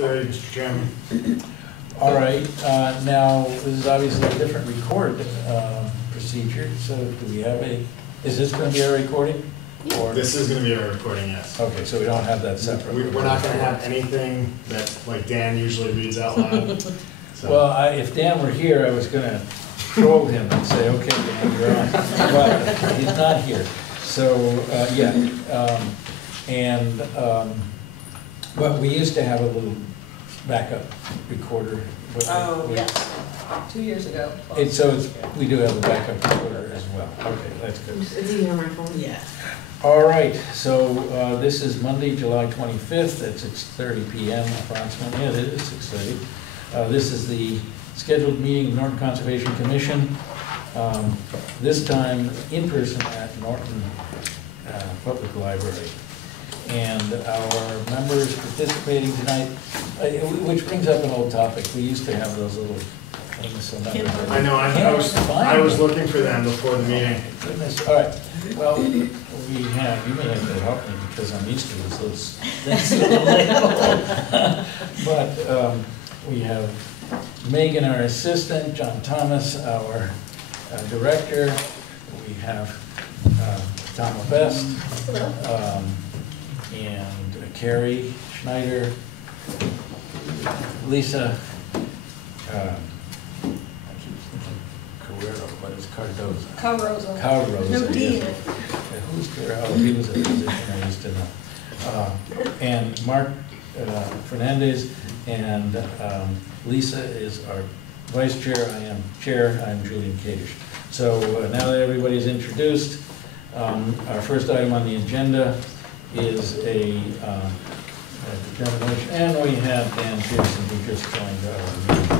6:30, Mr. Chairman. All right, now, this is obviously a different record procedure, so do we have is this going to be a recording? Or? This is going to be a recording, yes. Okay, so we don't have that separate. We're not going to have anything that, like Dan usually reads out loud. So. Well, if Dan were here, I was going to troll him and say, okay, Dan, you're on. But he's not here. So, well, we used to have a little backup recorder. Yes, 2 years ago. We do have a backup recorder as well. Okay, that's good. It's even on my phone. Yeah. All right, so this is Monday, July 25th at 6:30 p.m. approximately. Yeah, it is 6:30. This is the scheduled meeting of Norton Conservation Commission. This time in person at Norton Public Library. And our members participating tonight, which brings up an old topic. We used to have those little things. I know, I was looking for them before the meeting. Goodness. All right, well, you may have to help me because I'm used to those things. But we have Megan, our assistant, John Thomas, our director. We have Tom Best. And Carrie Schneider, Lisa, I keep thinking Carrero, but it's Cardoza. Cardoza. No D in it. Who's Carrero? He was a physician I used to know. And Mark Fernandez, and Lisa is our vice chair. I am chair. I'm Julian Kadish. So now that everybody's introduced, our first item on the agenda is a determination, and we have Dan Pearson who just joined our meeting.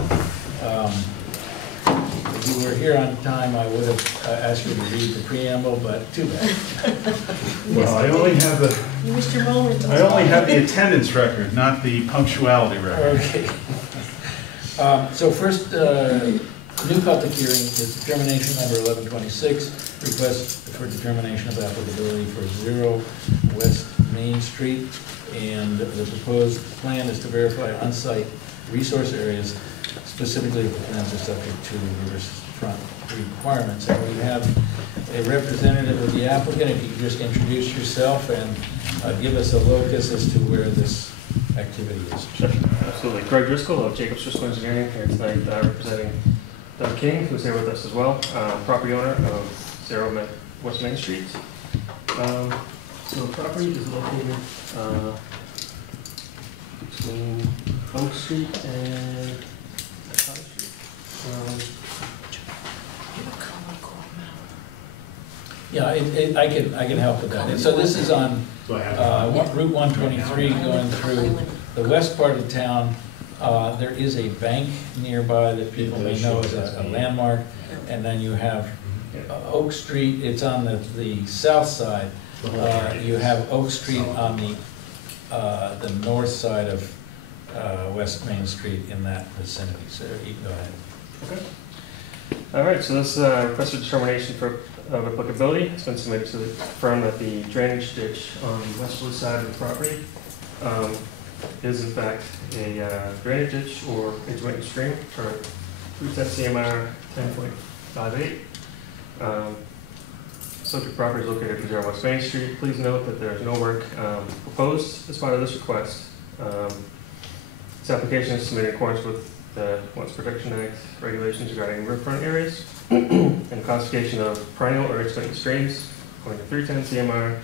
If you were here on time, I would have asked you to read the preamble, but too bad. Well, I only have the. You missed your moment. I only have the attendance record, not the punctuality record. Okay. So first, new public hearing is determination number 1126, request for determination of applicability for 0 West Main Street. And the proposed plan is to verify on-site resource areas, specifically if the plans are subject to riverfront requirements. And we have a representative of the applicant. If you could just introduce yourself and give us a locus as to where this activity is. Sure, absolutely. Greg Driscoll of Jacobs Driscoll Engineering here tonight, representing Doug King, who's here with us as well, property owner of 0 West Main Street. So the property is located between Oak Street and Cottage Street. Yeah, I can help with that. So this is on Route 123 going through the west part of town. There is a bank nearby that people may know as a landmark, and then you have Oak Street. It's on the south side. You have Oak Street on the north side of West Main Street in that vicinity. So you can go ahead. Okay. All right. So this request for determination of applicability has been submitted to confirm that the drainage ditch on the westerly side of the property is in fact a drainage ditch or intermittent stream for 310 CMR 10.58. Subject property is located at 0 West Main Street. Please note that there is no work proposed as part of this request. This application is submitted in accordance with the Wetlands Protection Act regulations regarding riverfront areas and classification of perennial or intermittent streams according to 310 CMR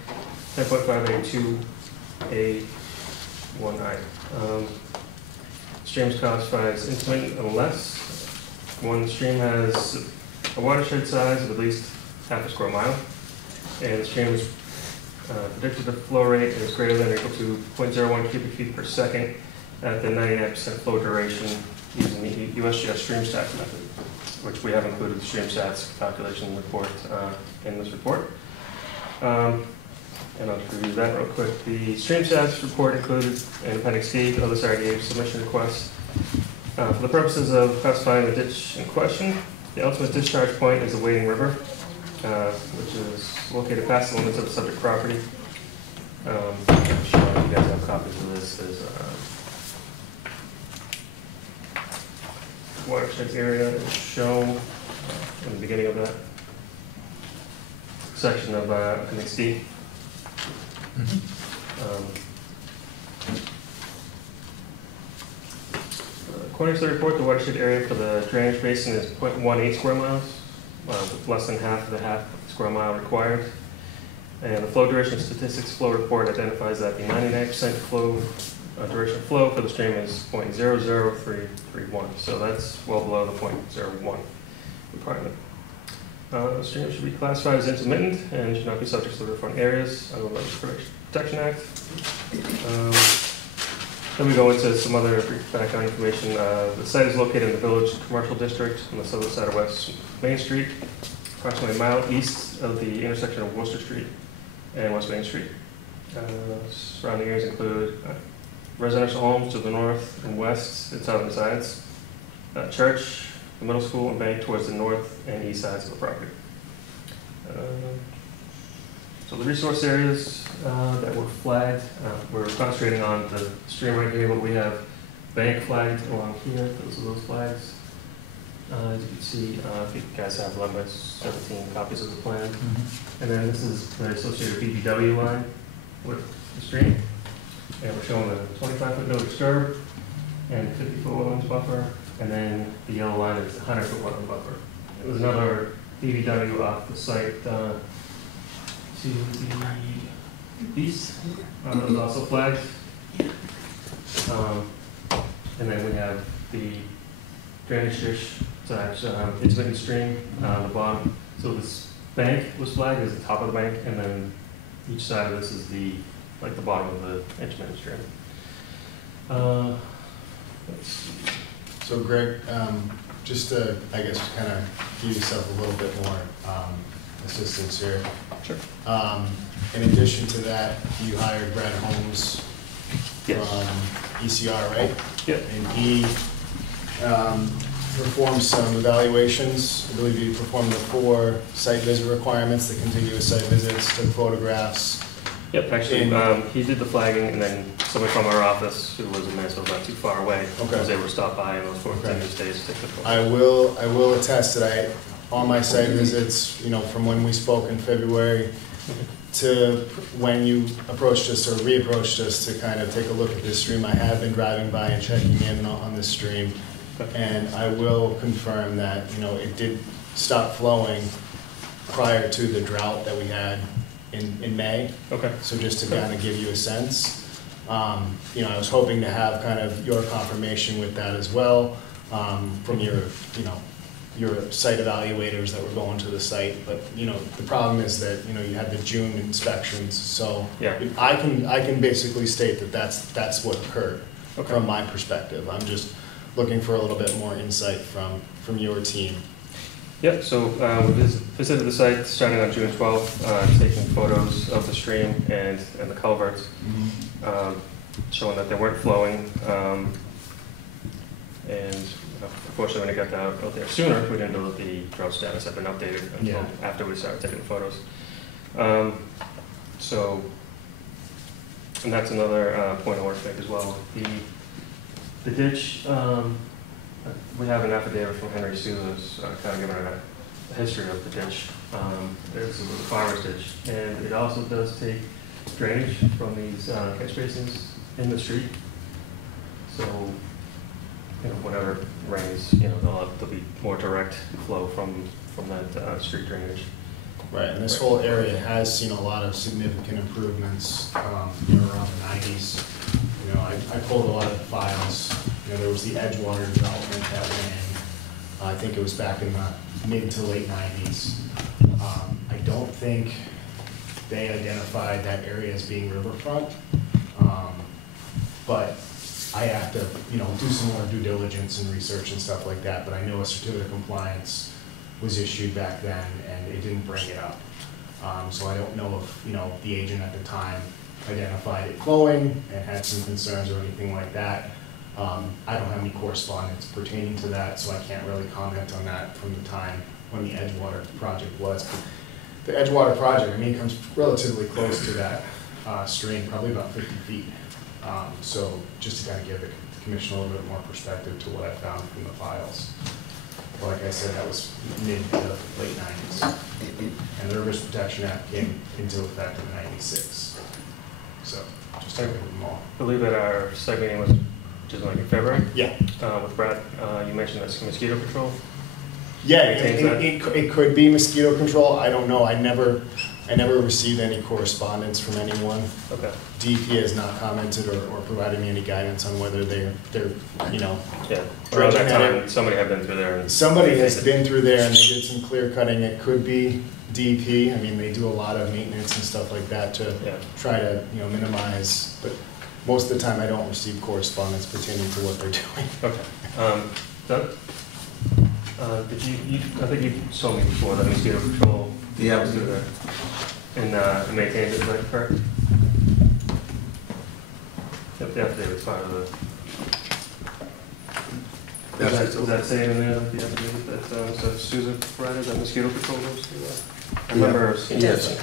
10.582A1I. Streams classified as intermittent unless one stream has a watershed size of at least half a square mile, and the stream is predicted to flow rate is greater than or equal to 0.01 cubic feet per second at the 99% flow duration using the USGS stream stats method, which we have included the stream stats calculation report in this report. And I'll just review that real quick. The stream stats report included in Appendix D of this RDA submission request. For the purposes of classifying the ditch in question, the ultimate discharge point is the Wading River, which is located past the limits of the subject property. I'm sure you guys have copies of this. There's watersheds area is shown in the beginning of that section of Appendix D. According to the report, the watershed area for the drainage basin is 0.18 square miles, with less than half of the half square mile required. And the flow duration statistics flow report identifies that the 99% flow duration flow for the stream is 0.00331. So that's well below the 0.01 requirement. The stream should be classified as intermittent and should not be subject to the riverfront areas under the Wetlands Protection Act. Then we go into some other brief background information. The site is located in the Village Commercial District on the southern side of West Main Street, approximately a mile east of the intersection of Worcester Street and West Main Street. Surrounding areas include residential homes to the north and west and southern sides, church, the middle school, and bank towards the north and east sides of the property. So the resource areas that were flagged, we're concentrating on the stream right here, but we have bank flagged along here. Those are those flags. As you can see, if you guys have 11 by 17 copies of the plan. And then this is the associated BBW line with the stream. And we're showing a 25-foot no disturb and 50-foot wetlands buffer. And then the yellow line is 100-foot wetland buffer. There's another BBW off the site to the east. That was also flagged. And then we have the drainage dish, intermittent stream on the bottom. So this bank was flagged as the top of the bank, and then each side of this is the bottom of the intermittent stream. Let's see. So Greg, just to, I guess, kind of give yourself a little bit more assistance here. Sure. In addition to that, you hired Brad Holmes from ECR, right? Yep. And he performed some evaluations. I believe he performed the 4 site visit requirements, the contiguous site visits, took photographs. Yep, actually, he did the flagging, and then someone from our office, who was in Mansfield, not too far away, was able to stop by in those 4 continuous days to take the photos. I will attest that on my site visits, you know, from when we spoke in February to when you approached us or reapproached us to kind of take a look at this stream, I have been driving by and checking in on this stream. And I will confirm that, you know, it did stop flowing prior to the drought that we had in May. Okay. So just to kind of give you a sense, you know, I was hoping to have kind of your confirmation with that as well, from your, you know, your site evaluators that were going to the site. But, you know, the problem is that, you know, you had the June inspections. So yeah. I can basically state that that's what occurred from my perspective. I'm just looking for a little bit more insight from your team. Yep, so we visited the site starting on June 12th, taking photos of the stream and the culverts, showing that they weren't flowing. And unfortunately, when it got out there sooner, we didn't know that the drought status had been updated until after we started taking the photos. So, and that's another point I want to make as well. The ditch, we have an affidavit from Henry Souza's kind of giving a history of the ditch. It's a farmer's ditch, and it also does take drainage from these catch basins in the street. So, you know, whenever it rains, you know, there'll be more direct flow from that street drainage. Right, and this whole area has seen a lot of significant improvements around the 90s. You know, I pulled a lot of files. You know, there was the Edgewater development that went in. I think it was back in the mid to late 90s. I don't think they identified that area as being riverfront, but I have to, you know, do some more due diligence and research and stuff like that. But I know a certificate of compliance was issued back then, and it didn't bring it up. So I don't know if, you know, the agent at the time identified it flowing and had some concerns or anything like that. I don't have any correspondence pertaining to that, so I can't really comment on that from the time when the Edgewater project was. But the Edgewater project, I mean, it comes relatively close to that stream, probably about 50 feet. So just to kind of give the commission a little bit more perspective to what I found from the files. But like I said, that was mid to late 90s. And the Rivers Protection Act came into effect in 96. So just take a look at them all. I believe that our site meeting was just like in February. Yeah. With Brad, you mentioned that's mosquito control. Yeah, Contains it could be mosquito control. I don't know. I never received any correspondence from anyone. Okay. DEP has not commented or provided me any guidance on whether they're you know. Yeah. Around that Dredging time, somebody had been through there. And Somebody has been through there and they did some clear cutting. It could be DEP. I mean, they do a lot of maintenance and stuff like that to try to, you know, minimize. But most of the time, I don't receive correspondence pertaining to what they're doing. Okay. Doug? Did you, I think you told me before that mosquito control was through there and maintained it, is that correct? Yep, the affidavit's part of the. Does that say in there, the affidavit that so Susan provided that mosquito control goes through that? I remember. It does.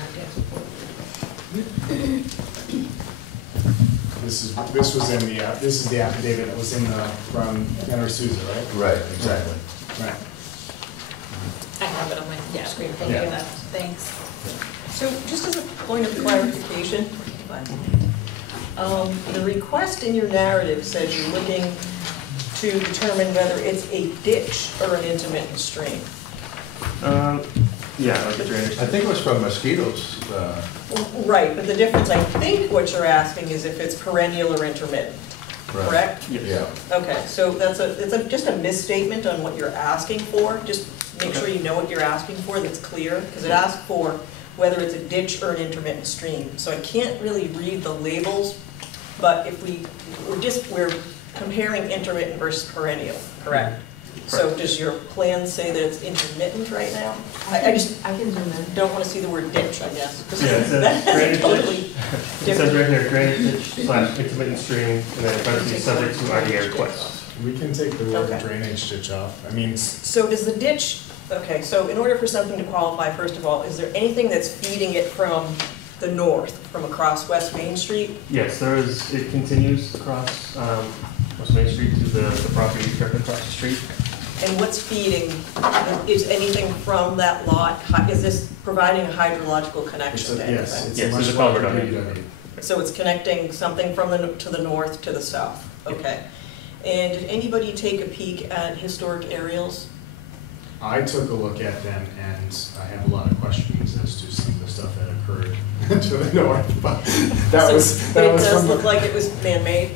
This was in the this is the affidavit that was in the from Henry Souza, right? Right, exactly. Right. I have it on my screen. Thank Yeah. you. Thanks. So just as a point of clarification, the request in your narrative says you're looking to determine whether it's a ditch or an intermittent stream. Yeah, like the drainage. I think it was from mosquitoes. Right, but the difference, I think what you're asking is if it's perennial or intermittent, Right. correct? Yes. Yeah. Okay, so it's just a misstatement on what you're asking for. Just make sure you know what you're asking for, that's clear, because it asks for whether it's a ditch or an intermittent stream. So I can't really read the labels, but if we're comparing intermittent versus perennial, correct? So does your plan say that it's intermittent right now? I I can zoom in. don't want to see the word ditch, I guess. 'Cause Yeah, it says that's drainage totally ditch. It different. says right here, drainage ditch / intermittent stream, and then parentheses subject to RDA request. We can take the word Okay. drainage ditch off. I mean, So does the ditch, okay, so in order for something to qualify, first of all, is there anything that's feeding it from the north, from across West Main Street? Yes, there is, it continues across West Main Street to the property directly across the street. And what's feeding, is anything from that lot, is this providing a hydrological it's connection a, to yes, anything? it's Yes, a there's much a culvert larger on it. UW. So it's connecting something from to the north to the south, okay. And did anybody take a peek at historic aerials? I took a look at them and I have a lot of questions as to some of the stuff that occurred to the north, but that So- was But it from does the- look like it was man-made?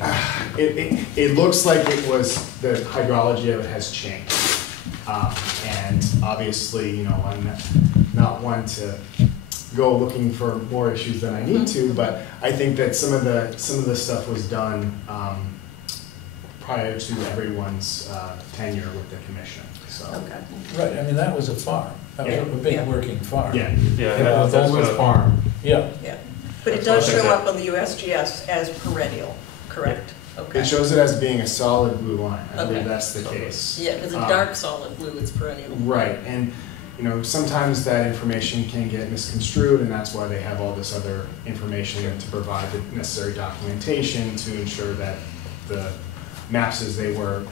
It looks like it was, the hydrology of it has changed. And obviously, you know, I'm not one to go looking for more issues than I need to, but I think that some of the stuff was done prior to everyone's tenure with the commission, so. Okay. Right, I mean, that was a farm. That was a Yeah. big working farm. Yeah, Yeah, Yeah, that's Bowman's what- farm. Yeah. Yeah, but it does show up on the USGS as perennial, correct? Okay. it shows it as being a solid blue line, I believe Okay. that's the case. Yeah, if it's a dark solid blue, it's perennial. Right, and, you know, sometimes that information can get misconstrued, and that's why they have all this other information to provide the necessary documentation to ensure that the maps as they were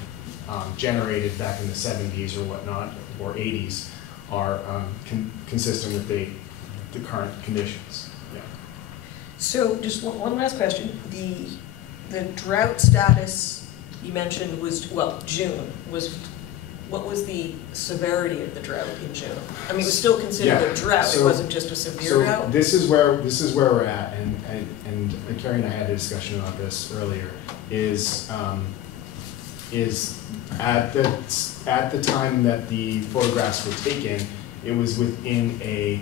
generated back in the 70s or whatnot, or 80s, are consistent with the current conditions. Yeah. So just one last question. The drought status you mentioned was, well, June, what was the severity of the drought in June? I mean, it was still considered a Yeah, drought, it so- wasn't just a severe So drought? this is where we're at, and Carrie and I had a discussion about this earlier, is at the time that the photographs were taken, it was within a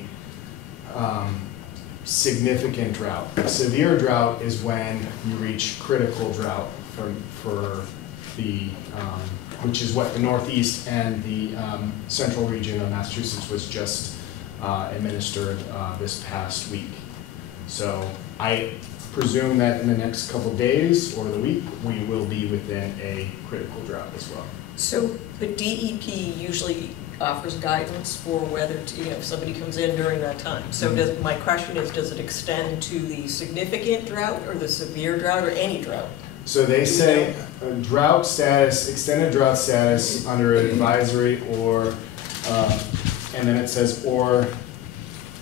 significant drought. A severe drought is when you reach critical drought for the, which is what the Northeast and the central region of Massachusetts was just administered this past week. So I presume that in the next couple days or the week, we will be within a critical drought as well. So the DEP usually offers guidance for whether, if somebody comes in during that time. So my question is, does it extend to the significant drought or the severe drought or any drought? So they say drought status, extended drought status under an advisory or, and then it says or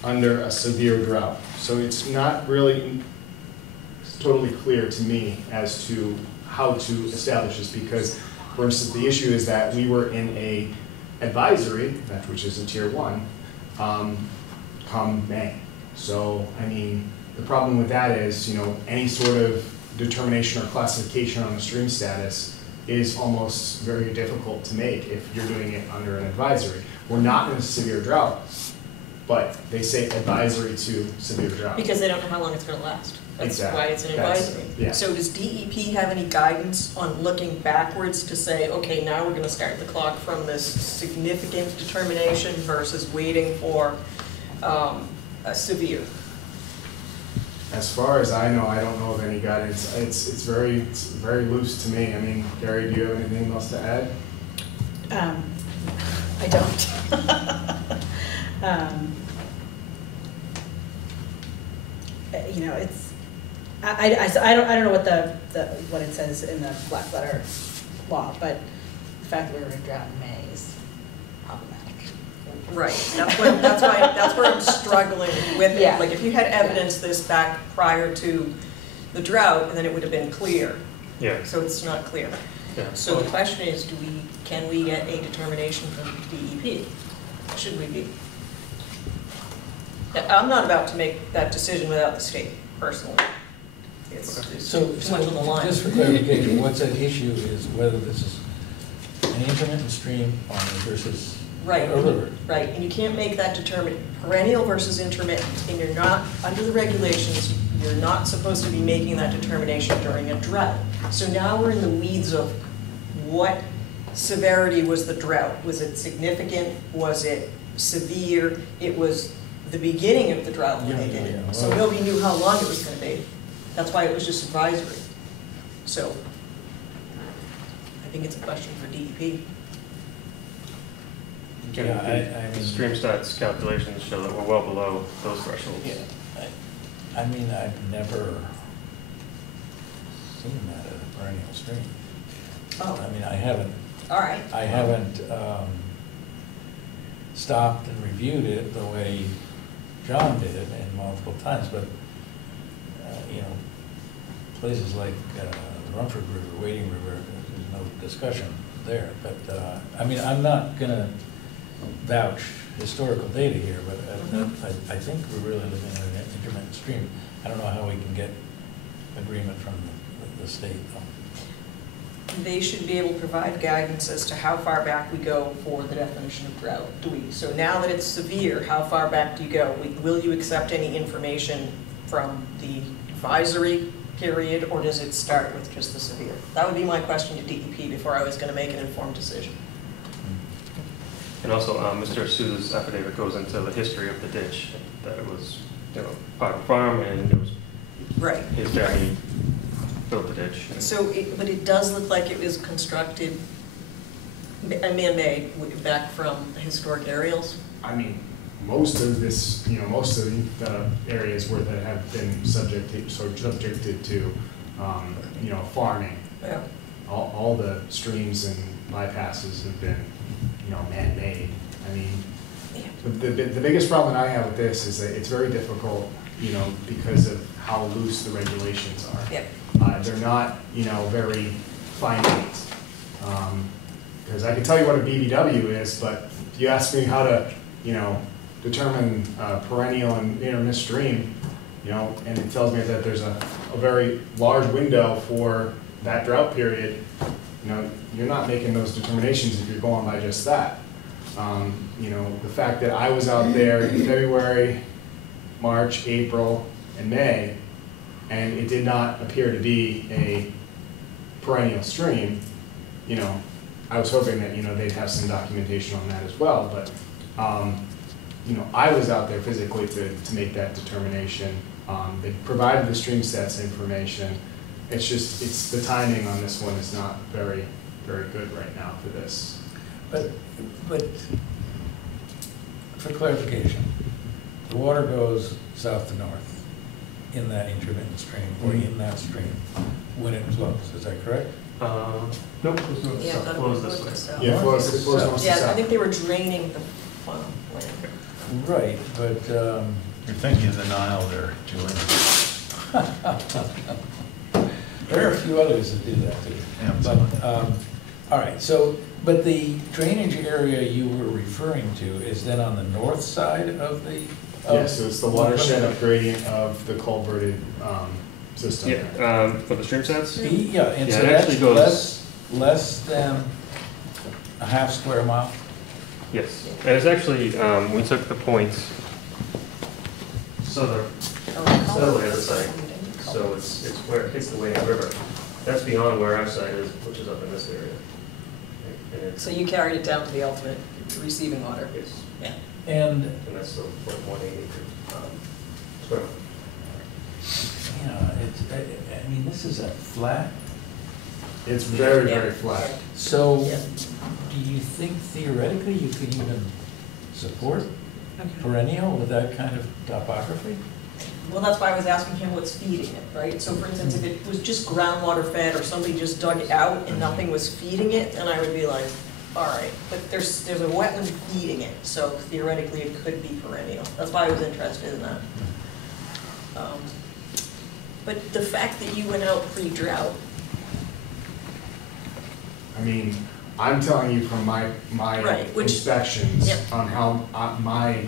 under a severe drought. So it's not really totally clear to me as to how to establish this, because, for instance, the issue is that we were in a advisory, which is a tier 1, come May. So, I mean, the problem with that is, you know, any sort of determination or classification on the stream status is almost very difficult to make if you're doing it under an advisory. We're not in a severe drought, but they say advisory to severe drought. Because they don't know how long it's gonna last. That's Exactly. why it's an That's- advisory. yeah. So does DEP have any guidance on looking backwards to say, okay, now we're gonna start the clock from this significant determination versus waiting for a severe? As far as I know, I don't know of any guidance. It's very loose to me. I mean, Gary, do you have anything else to add? I don't. You know, it's, I don't know what what it says in the black letter law, but the fact that we were in drought in May is problematic. Right, that's where I'm struggling with it. Yeah. Like, if you had evidence this back prior to the drought, then it would have been clear. Yeah, So it's not clear. yeah. So the question is, can we get a determination from DEP? Should we be? Yeah, I'm not about to make that decision without the state, personally. It's So, too much on the line. just for clarification, what's at issue is whether this is an intermittent stream versus Right, a river. right, and you can't make that determination, perennial versus intermittent, and you're not, under the regulations, you're not supposed to be making that determination during a drought. So now we're in the weeds of what severity was the drought? Was it significant? Was it severe? It was the beginning of the drought when they did it. Yeah. So nobody knew how long it was gonna be. That's why it was just advisory. So I think it's a question for DEP. Again, Yeah, I the mean- stream stats calculations show that we're well below those thresholds. Yeah, I mean, I've never seen that at a perennial stream. Oh, I mean, I haven't all right. stopped and reviewed it the way John did it and multiple times, but, you know, places like the Rumford River, Wading River, there's no discussion there. But, I mean, I'm not gonna vouch historical data here, but I think we're really looking at an intermittent stream. I don't know how we can get agreement from the state. They should be able to provide guidance as to how far back we go for the definition of drought. So now that it's severe, how far back do you go? Will you accept any information from the advisory period, or does it start with just the severe? That would be my question to DEP before I was going to make an informed decision. And also, Mr. Souza's affidavit goes into the history of the ditch, that it was, you know, part of the farm, and it was Right. his family built the ditch. So, but it does look like it was constructed, man-made, back from historic aerials. I mean, most of this, you know, most of the areas where that have been subjected to, you know, farming, Yeah. all the streams and bypasses have been, you know, man-made. I mean, the biggest problem I have with this is that it's very difficult, you know, because of how loose the regulations are. Yep. They're not, you know, very finite. Because I can tell you what a BBW is, but if you ask me how to, you know, determine perennial and intermittent stream, you know, and it tells me that there's a very large window for that drought period, you know, you're not making those determinations if you're going by just that. You know, the fact that I was out there in February, March, April, and May, and it did not appear to be a perennial stream, you know, I was hoping that, you know, they'd have some documentation on that as well, but, you know, I was out there physically to make that determination. They provided the stream stats information. It's just, it's the timing on this one is not very, very good right now for this. But for clarification, the water goes south to north in that intermittent stream or in that stream. when it flows, is that correct? Nope, there's no, Yeah, that flows was this way. Yeah, it flows north to Yeah, I south. think they were draining the land. Right, but, You're thinking of the Nile there, Julie. there are a few others that do that too. But, all right, so, but the drainage area you were referring to is then on the north side of the? Yeah, so it's the watershed up gradient of the culverted system. Yeah, for the stream sets? Yeah, and Yeah, so it that's actually goes- less than a half square mile? Yes, and it's actually, we took the points, southern, southerly of the site, so it's where it hits the Wayne River. That's beyond where our site is, which is up in this area. And it's, So you carried it down to the ultimate receiving water? yes, Yeah. And, and that's the 180 square mile. yeah, it's, I mean, this is a flat, It's very, Yeah. very flat. so Yeah. do you think theoretically you could even support Okay. perennial with that kind of topography? Well, that's why I was asking him what's feeding it, right? So for instance, if it was just groundwater fed or somebody just dug it out and nothing was feeding it, then I would be like, all right, but there's a wetland feeding it, so theoretically it could be perennial. That's why I was interested in that. But the fact that you went out pre-drought, I mean, I'm telling you from my Right, which- inspections Yep. on how, my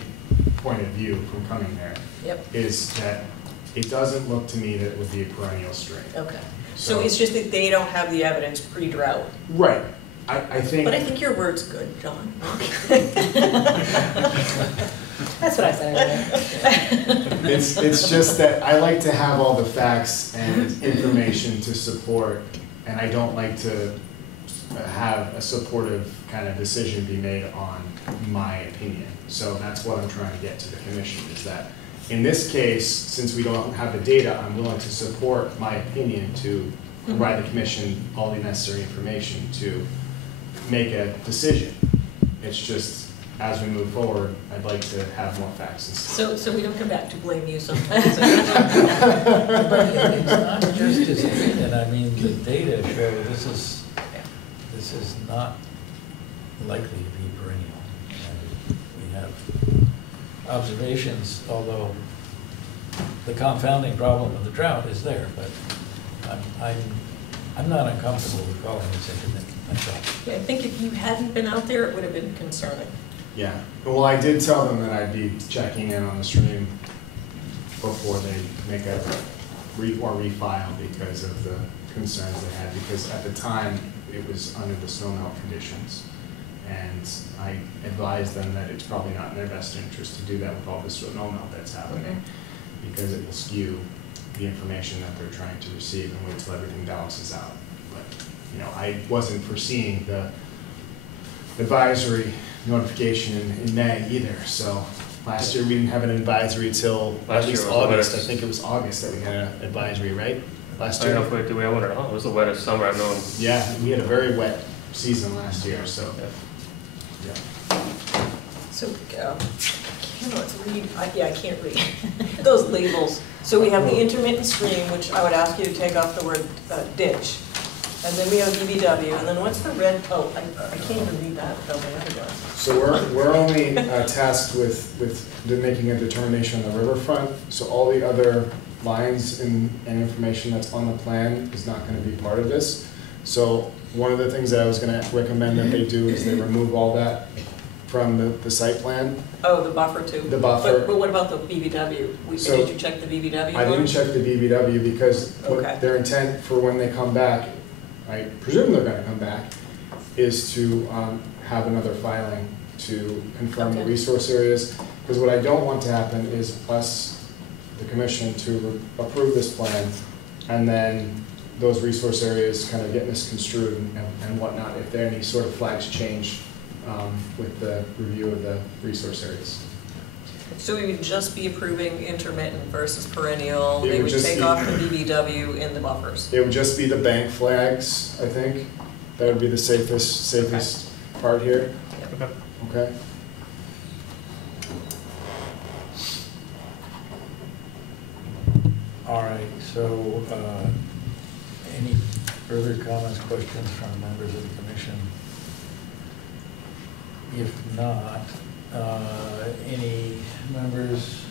point of view from coming there yep, is that it doesn't look to me that it would be a perennial stream. okay. So it's just that they don't have the evidence pre-drought. Right, I think. But I think your word's good, John. That's what I said earlier. It's just that I like to have all the facts and information to support, and I don't like to have a supportive kind of decision be made on my opinion. So that's what I'm trying to get to the commission, is that in this case, since we don't have the data, I'm willing to support my opinion to provide the commission all the necessary information to make a decision. It's just, as we move forward, I'd like to have more facts and stuff. So we don't come back to blame you sometimes. But it's not just his opinion, I mean, the data show this is not likely to be perennial. And we have observations, although the confounding problem of the drought is there, but I'm not uncomfortable with calling this intermittent myself. Yeah, I think if you hadn't been out there, it would have been concerning. Yeah, well, I did tell them that I'd be checking in on the stream before they make a refile because of the concerns they had, because at the time, it was under the snowmelt conditions. And I advised them that it's probably not in their best interest to do that with all the snowmelt that's happening, because it will skew the information that they're trying to receive and wait till everything balances out. But, you know, I wasn't foreseeing the advisory notification in May either, so last year we didn't have an advisory till at Last year least was the August. I wettest. think it was August that we had an advisory, right? Last I year? don't know if we, do we have one or not? It was the wettest summer I've known. Yeah, we had a very wet season last year, so, Yeah. yeah. So, cannot read, I can't read those labels. So we have the intermittent stream, which I would ask you to take off the word ditch. And then we have BBW, and then what's the red, I can't even read that, though, my other ones. So we're only tasked with making a determination on the riverfront, so all the other lines and information that's on the plan is not gonna be part of this. So one of the things that I was gonna recommend that they do is they remove all that from the site plan. Oh, the buffer too. The buffer. But what about the BBW? So- Did you check the BBW? I didn't one? check the BBW because Okay. what their intent for when they come back, I presume they're gonna come back, is to have another filing to confirm the Okay. resource areas. Because what I don't want to happen is us, the commission, to approve this plan, and then those resource areas kind of get misconstrued and whatnot, if there any sort of flags change with the review of the resource areas. So we would just be approving intermittent versus perennial. It They would would just take be- off the BBW in the buffers. It would just be the bank flags, I think. That would be the safest part here, Okay. okay? All right, so in further comments, questions from members of the commission? If not, any members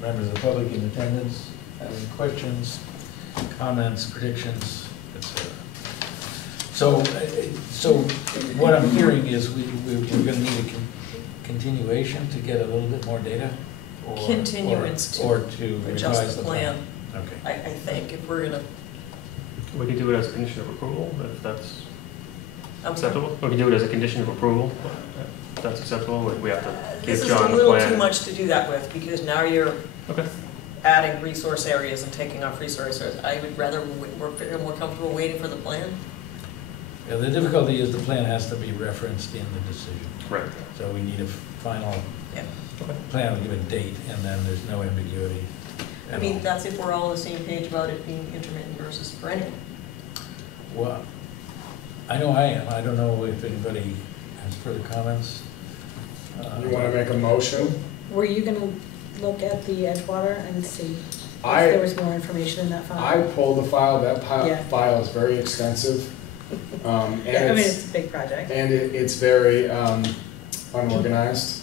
members of the public in attendance have any questions, comments, predictions, etc.? So what I'm hearing is we're going to need a continuation to get a little bit more data? Continuance or to to adjust revise the plan. Okay. I think if we're gonna, We could do it as a condition of approval, if that's I'm sorry. acceptable. We could do it as a condition of approval, if that's acceptable. We have to This give is a John the little plan. too much to do that with, because now you're Okay. adding resource areas and taking off resource areas. I would rather, we're more comfortable waiting for the plan. Yeah, the difficulty is the plan has to be referenced in the decision. Right. So we need a final Yeah. plan with a date, and then there's no ambiguity. I at mean, all. that's if we're all on the same page about it being intermittent versus perennial. Well, I know I am. I don't know if anybody has further comments. You want to make a motion? Were you gonna look at the Edgewater and see if I- there was more information in that file? I pulled the file, that Yeah. file is very extensive. Yeah, I mean, it's a big project. And it's very unorganized,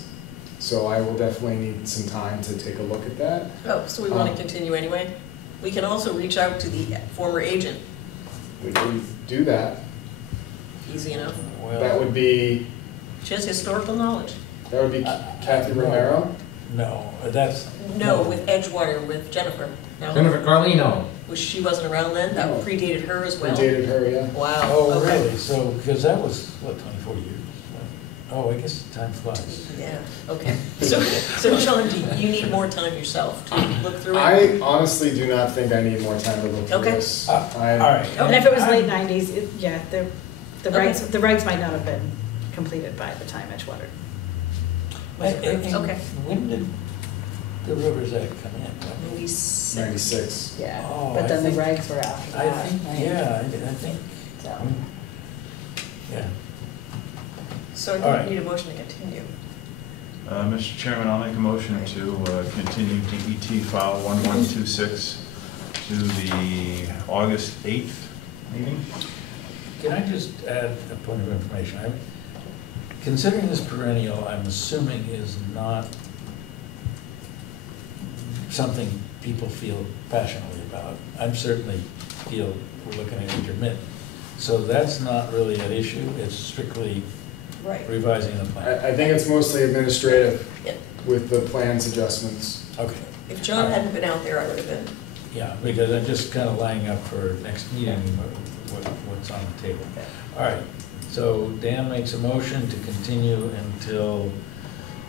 so I will definitely need some time to take a look at that. Oh, so we want to continue anyway? We can also reach out to the former agent, We can do that. easy enough. Well, That would be She has historical knowledge. Kathy Romero. No, that's. No, with Edgewater, with Jennifer. No? Jennifer Carlino. She wasn't around then? That No. predated her as well? Predated her, yeah. Wow. Oh, okay. really? So, because that was, what, 24 years? Oh, I guess time flies. Yeah, okay. So John, do you need more time yourself to look through it? I honestly do not think I need more time to look through Okay. this. All right. And if it was I'm- late 90s, yeah, the regs might not have been completed by the time Edgewater was approved. Okay. When did the Rivers Act come in? When? 96. 96. Yeah, Oh, but I then the think- regs were after I that. think, right? yeah, I think, So, yeah. So I All think right. we need a motion to continue. Mr. Chairman, I'll make a motion to continue DET file 1126 to the August 8th meeting. Can I just add a point of information? Considering this perennial, I'm assuming is not something people feel passionately about. I'm certainly feel we're looking at intermittent. So that's not really an issue, it's strictly Right. revising the plan. I think it's mostly administrative Yeah. with the plans adjustments. Okay, If John hadn't been out there, I would have been. yeah, because I'm just kind of lining up for next meeting, what's on the table. All right, so Dan makes a motion to continue until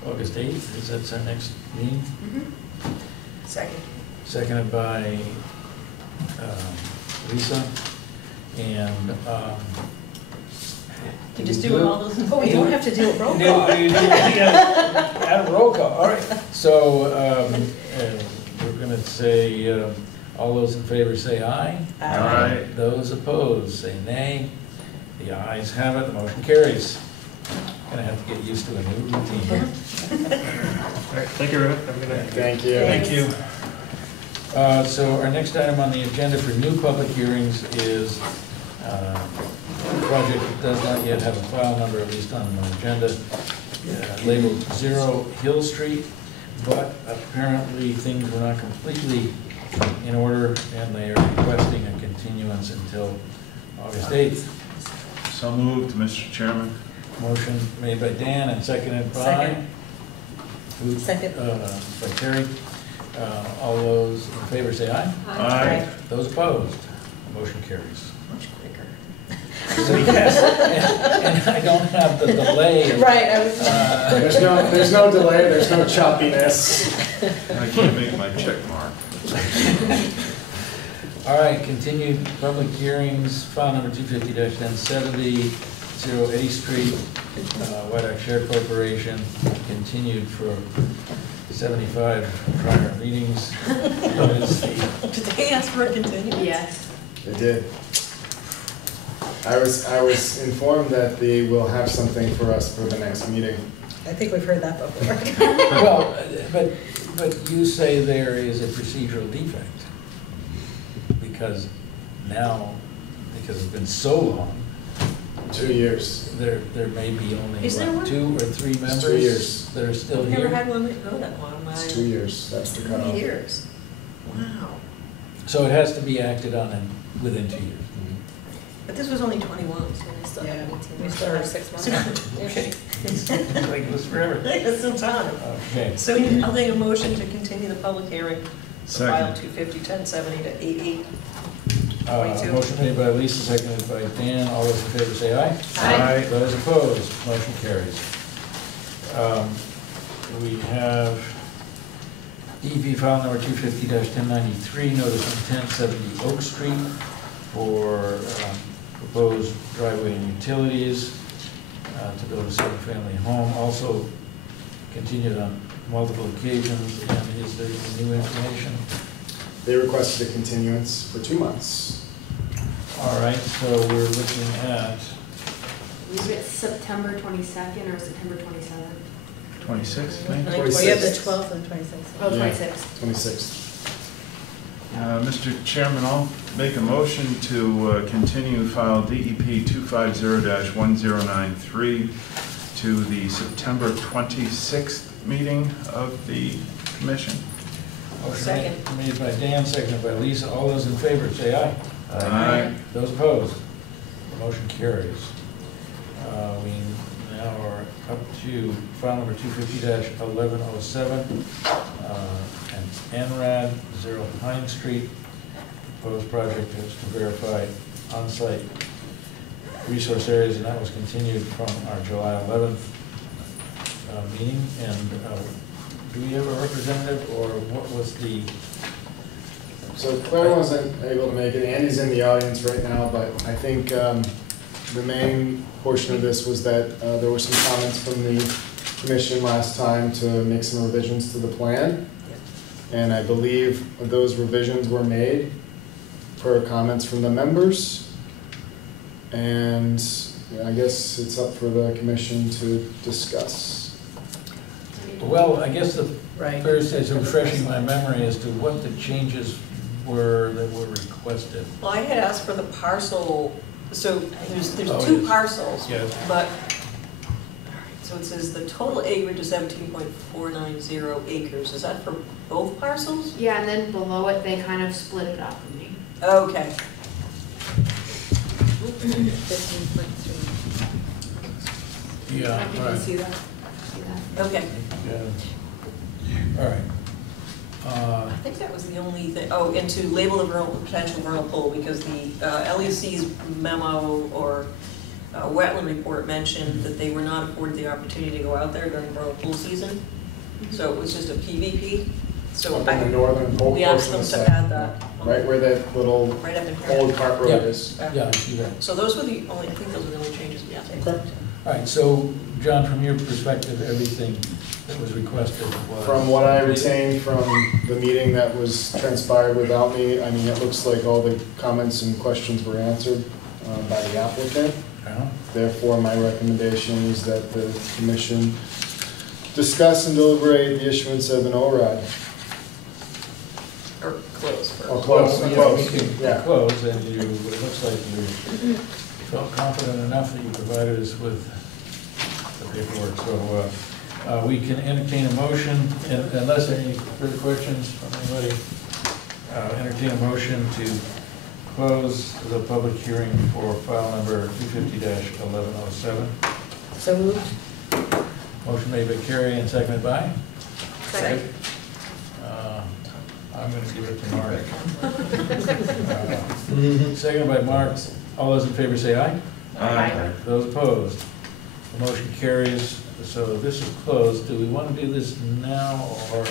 August 8th, is that our next meeting? Second. Seconded by Lisa, and You just do all those. Oh, we don't have to do a roll call. Add a roll call, all right. So we're going to say, all those in favor say aye. Aye. Those opposed say nay. The ayes have it, the motion carries. Gonna have to get used to a new routine. All right, thank you, Rick. Have a good night. Thank you. Thank you. So our next item on the agenda for new public hearings is a project that does not yet have a file number, at least on the agenda, labeled 0 Hill Street, but apparently things were not completely in order, and they are requesting a continuance until August 8th. So moved, Mr. Chairman. Motion made by Dan and seconded by? Second. Who? Second. By Terry. All those in favor say aye. Aye. Those opposed, motion carries. Much quicker. So yes, and I don't have the delay. Right, I was. There's no delay, there's no choppiness. I can't make my check mark. All right, continued public hearings, file number 250-1070, 0 A Street, White Oak Share Corporation, continued for 75 prior meetings. Did they ask for a continue? Yes. They did. I was informed that they will have something for us for the next meeting. I think we've heard that before. Well, but you say there is a procedural defect, because now, because it's been so long, 2 years. there may be only, Is there what, one? 2 or 3 It's members 2 years. that are still I've never here. had one that go that long. It's 2 years, that's the 2 cutoff. years. Wow. So it has to be acted on within 2 years. But this was only 21, so we still have Yeah, 18 we months. still have 6 months. Okay. Like it was forever. That's some time. Okay. So I'll take a motion to continue the public hearing, file Second. 250-1070 to 8/8. Motion made by Lisa, seconded by Dan. All those in favor say aye. Aye. Those opposed, motion carries. We have DEP file number 250-1093, notice of intent 70 Oak Street for proposed driveway and utilities to build a single-family home. Also continued on multiple occasions, and is there any new information? They requested a continuance for 2 months. All right, so we're looking at, Was it September 22nd or September 27th? 26th, I maybe? think We have the 26th. 12th and 26th. Oh, Yeah. 26th. 26th. Mr. Chairman, I'll make a motion to continue file DEP 250-1093 to the September 26th meeting of the commission. motion Second. made by Dan, seconded by Lisa. All those in favor, say aye. Aye. Those opposed, the motion carries. We now are up to file number 250-1107, and NRAD 0 Pine Street. Proposed project is to verify on-site resource areas, and that was continued from our July 11th meeting. And do we have a representative, or what was the? So Claire wasn't able to make it. Andy's in the audience right now, but I think the main portion of this was that there were some comments from the commission last time to make some revisions to the plan. And I believe those revisions were made per comments from the members. And I guess it's up for the commission to discuss. Well, I guess the Right. first is refreshing my memory as to what the changes were that were requested. Well, I had asked for the parcel, so there's Oh, 2 yes. parcels. Yes. But, so it says the total acreage is 17.490 acres. Is that for both parcels? Yeah, and then below it, they kind of split it up for me. Okay. 15.3. Yeah, I think all you right. see that. See that? Okay. Yeah. All right. I think that was the only thing, oh, and to label the potential vernal pool, because the LEC's memo or wetland report mentioned that they were not afforded the opportunity to go out there during vernal pool season. So it was just a PVP. So Up in the northern pole we asked portion them of the to site. add that. Right where that little Right up in here. old cart road Yeah. is. Yeah, I see that. So those were the only, I think those were the only changes we asked. Okay. All right, so, John, from your perspective, everything that was requested was? From what I retained from the meeting that was transpired without me, I mean, it looks like all the comments and questions were answered by the applicant. Yeah. Therefore, my recommendation is that the commission discuss and deliberate the issuance of an ORAD. Or close first. Or close, Well, yeah, close, we can yeah. close, and you, it looks like you felt confident enough that you provided us with the paperwork, so we can entertain a motion, and unless there are any further questions from anybody, entertain a motion to close the public hearing for file number 250-1107. So moved. Motion made by Carrie and seconded by? Second. I'm gonna give it to Mark. Seconded by Mark. All those in favor say aye. Aye. Those opposed? The motion carries, so this is closed. Do we want to do this now or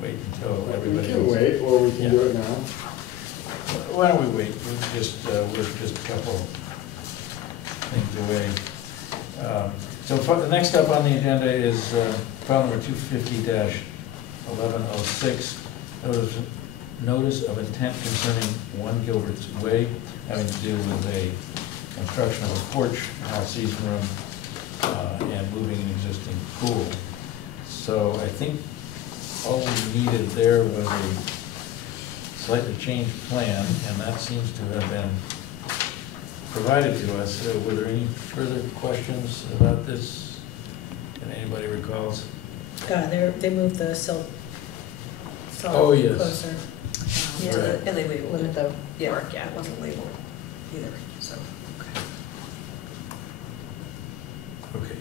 wait until We everybody can else? wait, or we can do it now. Why don't we wait? We're just a couple things away. So the next up on the agenda is file number 250-1106. Notice of intent concerning 1 Gilbert's Way, having to do with a construction of a porch, all-season room, and moving an existing pool. So I think all we needed there was a slightly changed plan, and that seems to have been provided to us. Were there any further questions about this that anybody recalls? They moved the silt Oh, yes. closer. Yeah, Right. and they labeled Limit it. the Yeah, work, yeah. it wasn't labeled either, so. Okay.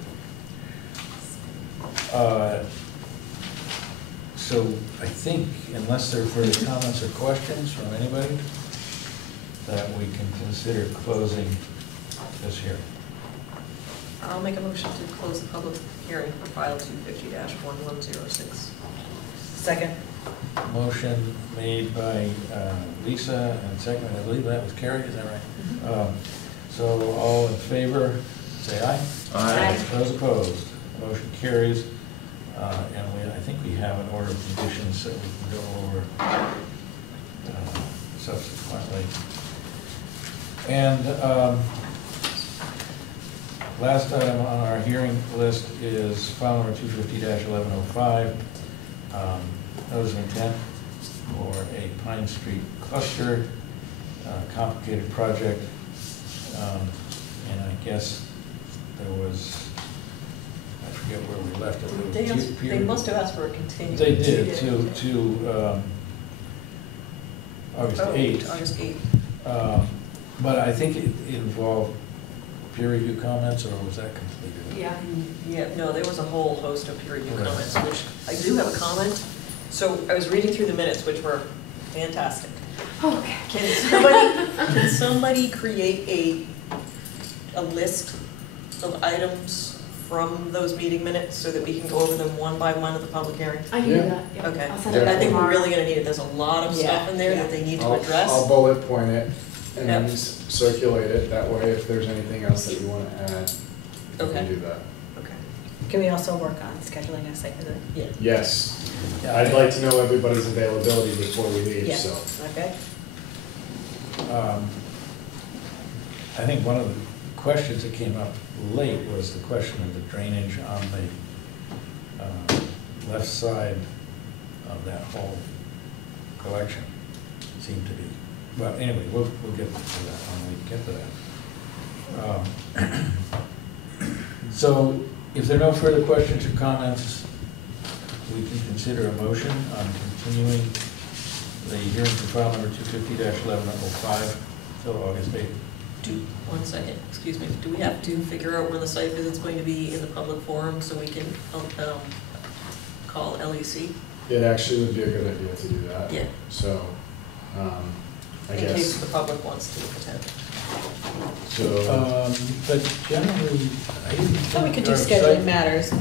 So I think, unless there are further comments or questions from anybody, that we can consider closing this hearing. I'll make a motion to close the public hearing for file 250-1106. Second. Motion made by Lisa and seconded, I believe that was Carrie, is that right? So all in favor, say aye. Aye. Those opposed, motion carries. And I think we have an order of conditions that we can go over subsequently. And last item on our hearing list is file number 250-1105. Notice of intent for a Pine Street cluster, complicated project. And I guess there was, I forget where we left it. They must have asked for a continuance. They did, to August 8th. August 8th. But I think it involved peer review comments, or was that completed? Yeah. Yeah, no, there was a whole host of peer review Okay. comments, which I do have a comment. So I was reading through the minutes, which were fantastic. Oh, okay. Can somebody create a list of items from those meeting minutes so that we can go over them one by one at the public hearing? I can do Yeah. that, yeah. Okay. I'll send it I out think we're tomorrow. really gonna need it. There's a lot of stuff in there that they need to I'll address. bullet point it and then Yep. circulate it, that way if there's anything else that you want to add, you Okay. can do that. Okay. Can we also work on scheduling a site visit? Yeah. Yes, Yeah, I'd like to know everybody's availability before we leave, Yeah. so. Okay. I think one of the questions that came up late was the question of the drainage on the left side of that whole collection. Seemed to be, well, anyway, we'll get to that when we get to that. So if there are no further questions or comments, we can consider a motion on continuing the hearing for file number 250-1105 till August 8th. One second, excuse me. Do we have to figure out where the site visit's going to be in the public forum so we can call LEC? It actually would be a good idea to do that. Yeah. So, I In case guess, the public wants to attend. so, But generally, I didn't think. So we could do our scheduling site- matters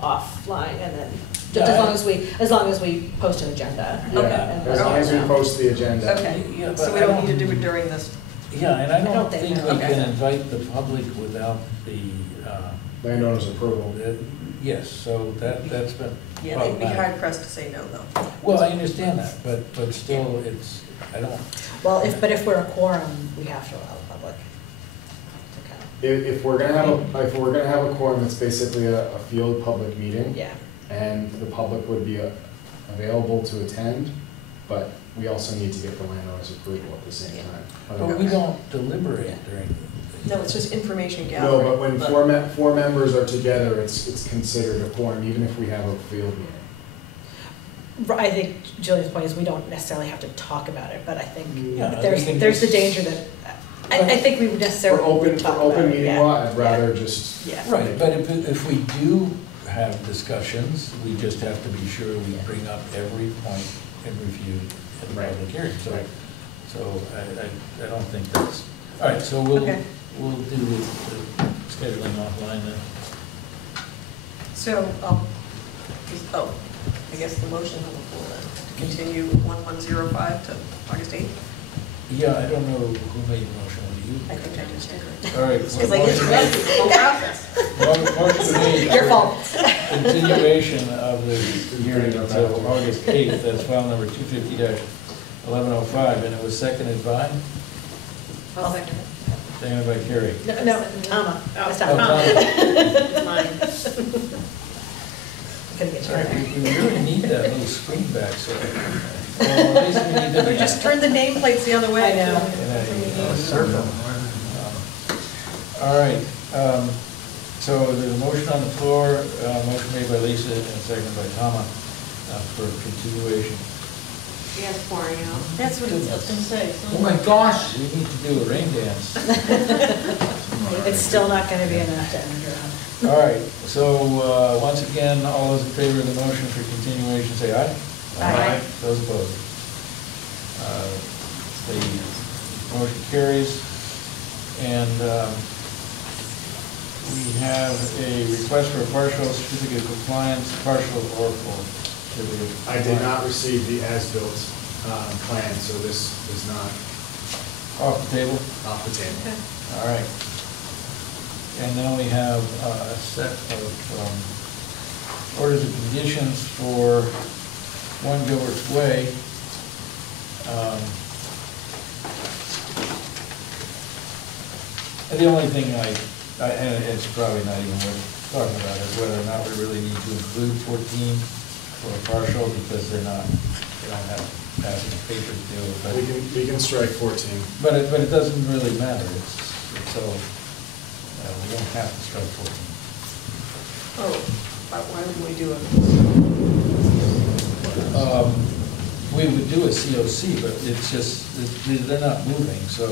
offline and then, Yeah, as long as we post an agenda. yeah, And as long as we post the agenda. Okay, Yeah, but so we I don't need to do it during this. Yeah, and I don't don't think think we that- okay. can invite the public without the, Landowner's approval. yes, so that's been. Yeah, they'd be problematic. hard pressed to say no, though. Well, I understand that, but still, it's, I don't, Well, if we're a quorum, we have to allow the public to come. If we're gonna have a quorum, it's basically a field public meeting. Yeah. And the public would be available to attend, but we also need to get the landowner's approval at the same Yeah. time. but we don't deliberate during. No, it's just information No, gathering. but when four members are together, it's considered a quorum, even if we have a field meeting. I think Julia's point is we don't necessarily have to talk about it, but I think Yeah, I there's think the it's- danger that, I think we would For necessarily open, talk for about open it, meeting yeah. law, I'd rather just, Yeah. Right, but if we do have discussions, we just have to be sure we bring up every point and review at the Right. public hearing, so. Right. So I don't think that's, all right, so we'll Okay. do the scheduling offline then. So, I guess the motion on the floor then, to continue 1105 to August 8th? Yeah, I don't know who made the motion, were you? I think I just did. All right. Because I get to run through the whole process. Motion made. Your fault. Continuation of the hearing until August 8th, that's file number 250-1105, and it was seconded by, I'll second it. seconded by Carrie. No, Alma, this Oh, time. Tom. It's mine. Couldn't get All right, you. we really need that little screen back, so Well, at least we need to We just turned the nameplates the other way. I know. Circle. All right, so there's a motion on the floor, motion made by Lisa and seconded by Tama for continuation. Yes, pouring out. That's what I was gonna say. Oh my gosh, we need to do a rain dance. It's still not gonna be enough to end around. All right, so once again, all those in favor of the motion for continuation, say aye. Aye. Those opposed? The motion carries, and we have a request for a partial certificate of compliance, partial or full certificate of I compliance. did not receive the as-built plan, so this is not Off the table? off the table. Okay. All right. And now we have a set of orders of conditions for 1 Gilbert's Way. And the only thing and it's probably not even worth talking about, is whether or not we really need to include 14 for a partial, because they don't have passing paper to do it. But We can strike 14. But it doesn't really matter, so, we don't have to strike 14. Oh, but why wouldn't we do it? We would do a COC, but it's just, they're not moving, so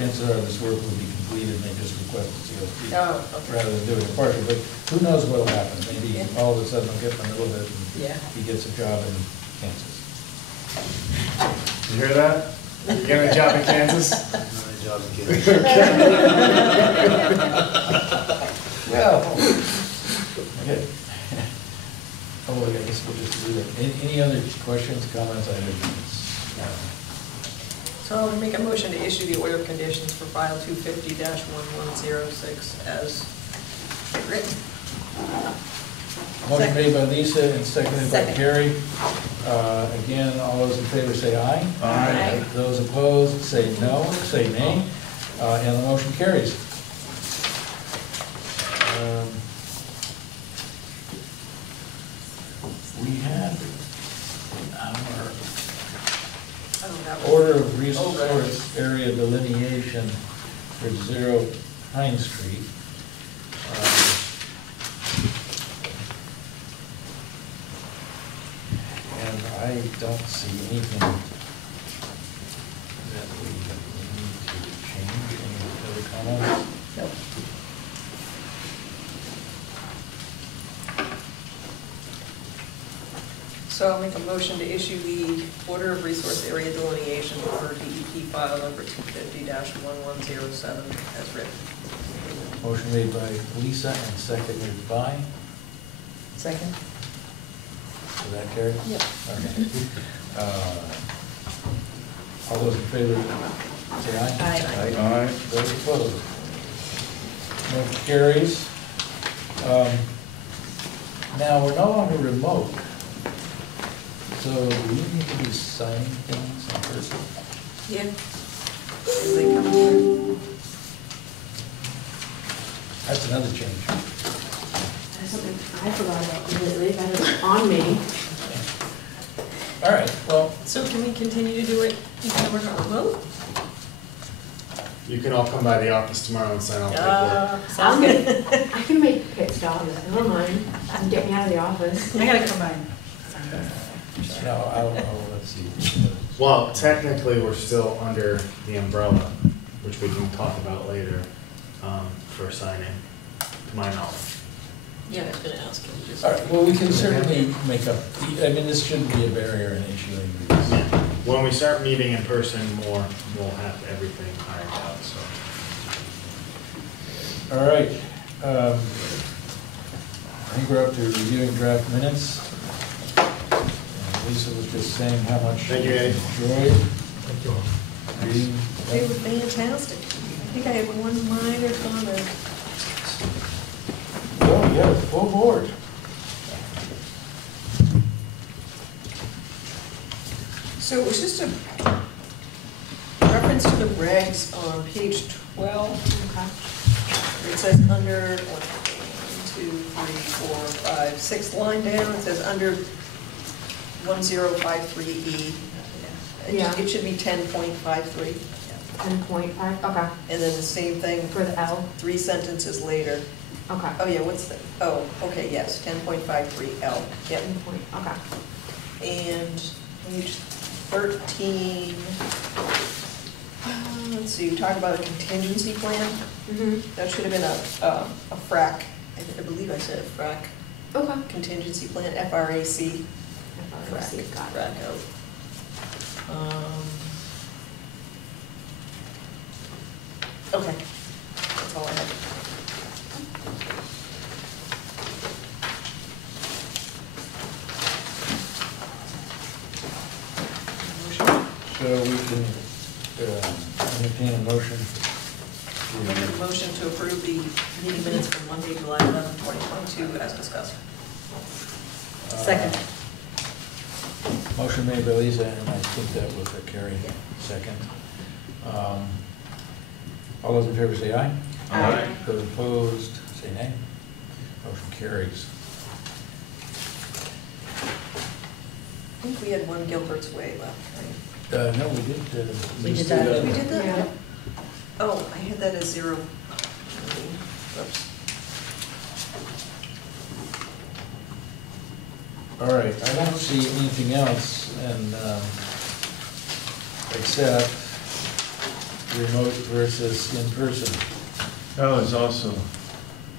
chances are this work will be completed and they just request a COC. Oh, okay. Rather than doing a partial, but who knows what'll happen, maybe Yeah. all of a sudden they'll get in the middle of it Yeah. and he gets a job in Kansas. You hear that? You getting a job in Kansas? Another job again. Well, okay. Oh, I guess we'll just do that. Any other questions, comments, items? So I'll make a motion to issue the order of conditions for file 250-1106 as written. Motion made by Lisa and seconded by Second. Carrie. Again, all those in favor say aye. Aye. Those opposed say no, say nay, and the motion carries. We had our Oh, that was- order of resource area delineation for 0 Pine Street. And I don't see anything that we need to change. Any other comments? Nope. So I'll make a motion to issue the order of resource area delineation for DEP file number 250-1107 as written. Motion made by Lisa and seconded by, Second? is that Carrie? Yep. Okay. All those in favor, say aye. Aye. Aye. Those opposed? Motion carries. Now, we're no longer remote, so do we need to be signing things in person? Yeah. As they come through. That's another change. That's something I forgot about completely, that is on me. All right, well, So can we continue to do it even though we're not remote? You can all come by the office tomorrow and sign all the paperwork. Sounds good. I can make pit stops, I don't mind, get me out of the office. I gotta combine. no, let's see. Well, technically, we're still under the umbrella, which we can talk about later for signing, to my knowledge. Yeah, I was gonna ask you. just- All right, well, we can certainly make up, I mean, this shouldn't be a barrier in issuing these. When we start meeting in person more, we'll have everything ironed out, so. All right, I think we're up to reviewing draft minutes. And Lisa was just saying how much she Thank you, Eddie. enjoyed reading. They were fantastic. I think I had one minor comment. Oh, yeah, full board. So it was just a reference to the regs on page 12. Where it says under, 1, 2, 3, 4, 5, 6th line down, it says under 1053E, Yeah. It should be 10.53. 10.5, okay, And then the same thing for the L, 3 sentences later. okay. Oh, yeah, what's the, oh, okay, yes, 10.53L, yep. 10 point, okay. And page 13, let's see, you talk about a contingency plan. Mm-hmm. That should have been a FRAC, I believe I said a FRAC, Okay. contingency plan, FRAC. FRAC, got it. FRAC out. Okay, that's all I have. So we can entertain a motion I make a to, motion to approve the meeting minutes from Monday, July 11, 2022, as discussed. Second. Motion made by Lisa, and I think that was a Carrie, second. All those in favor say aye. Aye. Those opposed, say nay. Motion carries. I think we had one Gilbert's Way left, right? No, we did. We did that. We did that? Yeah. Oh, I had that as 0. Oops. All right, I don't see anything else, and, except remote versus in person. That was also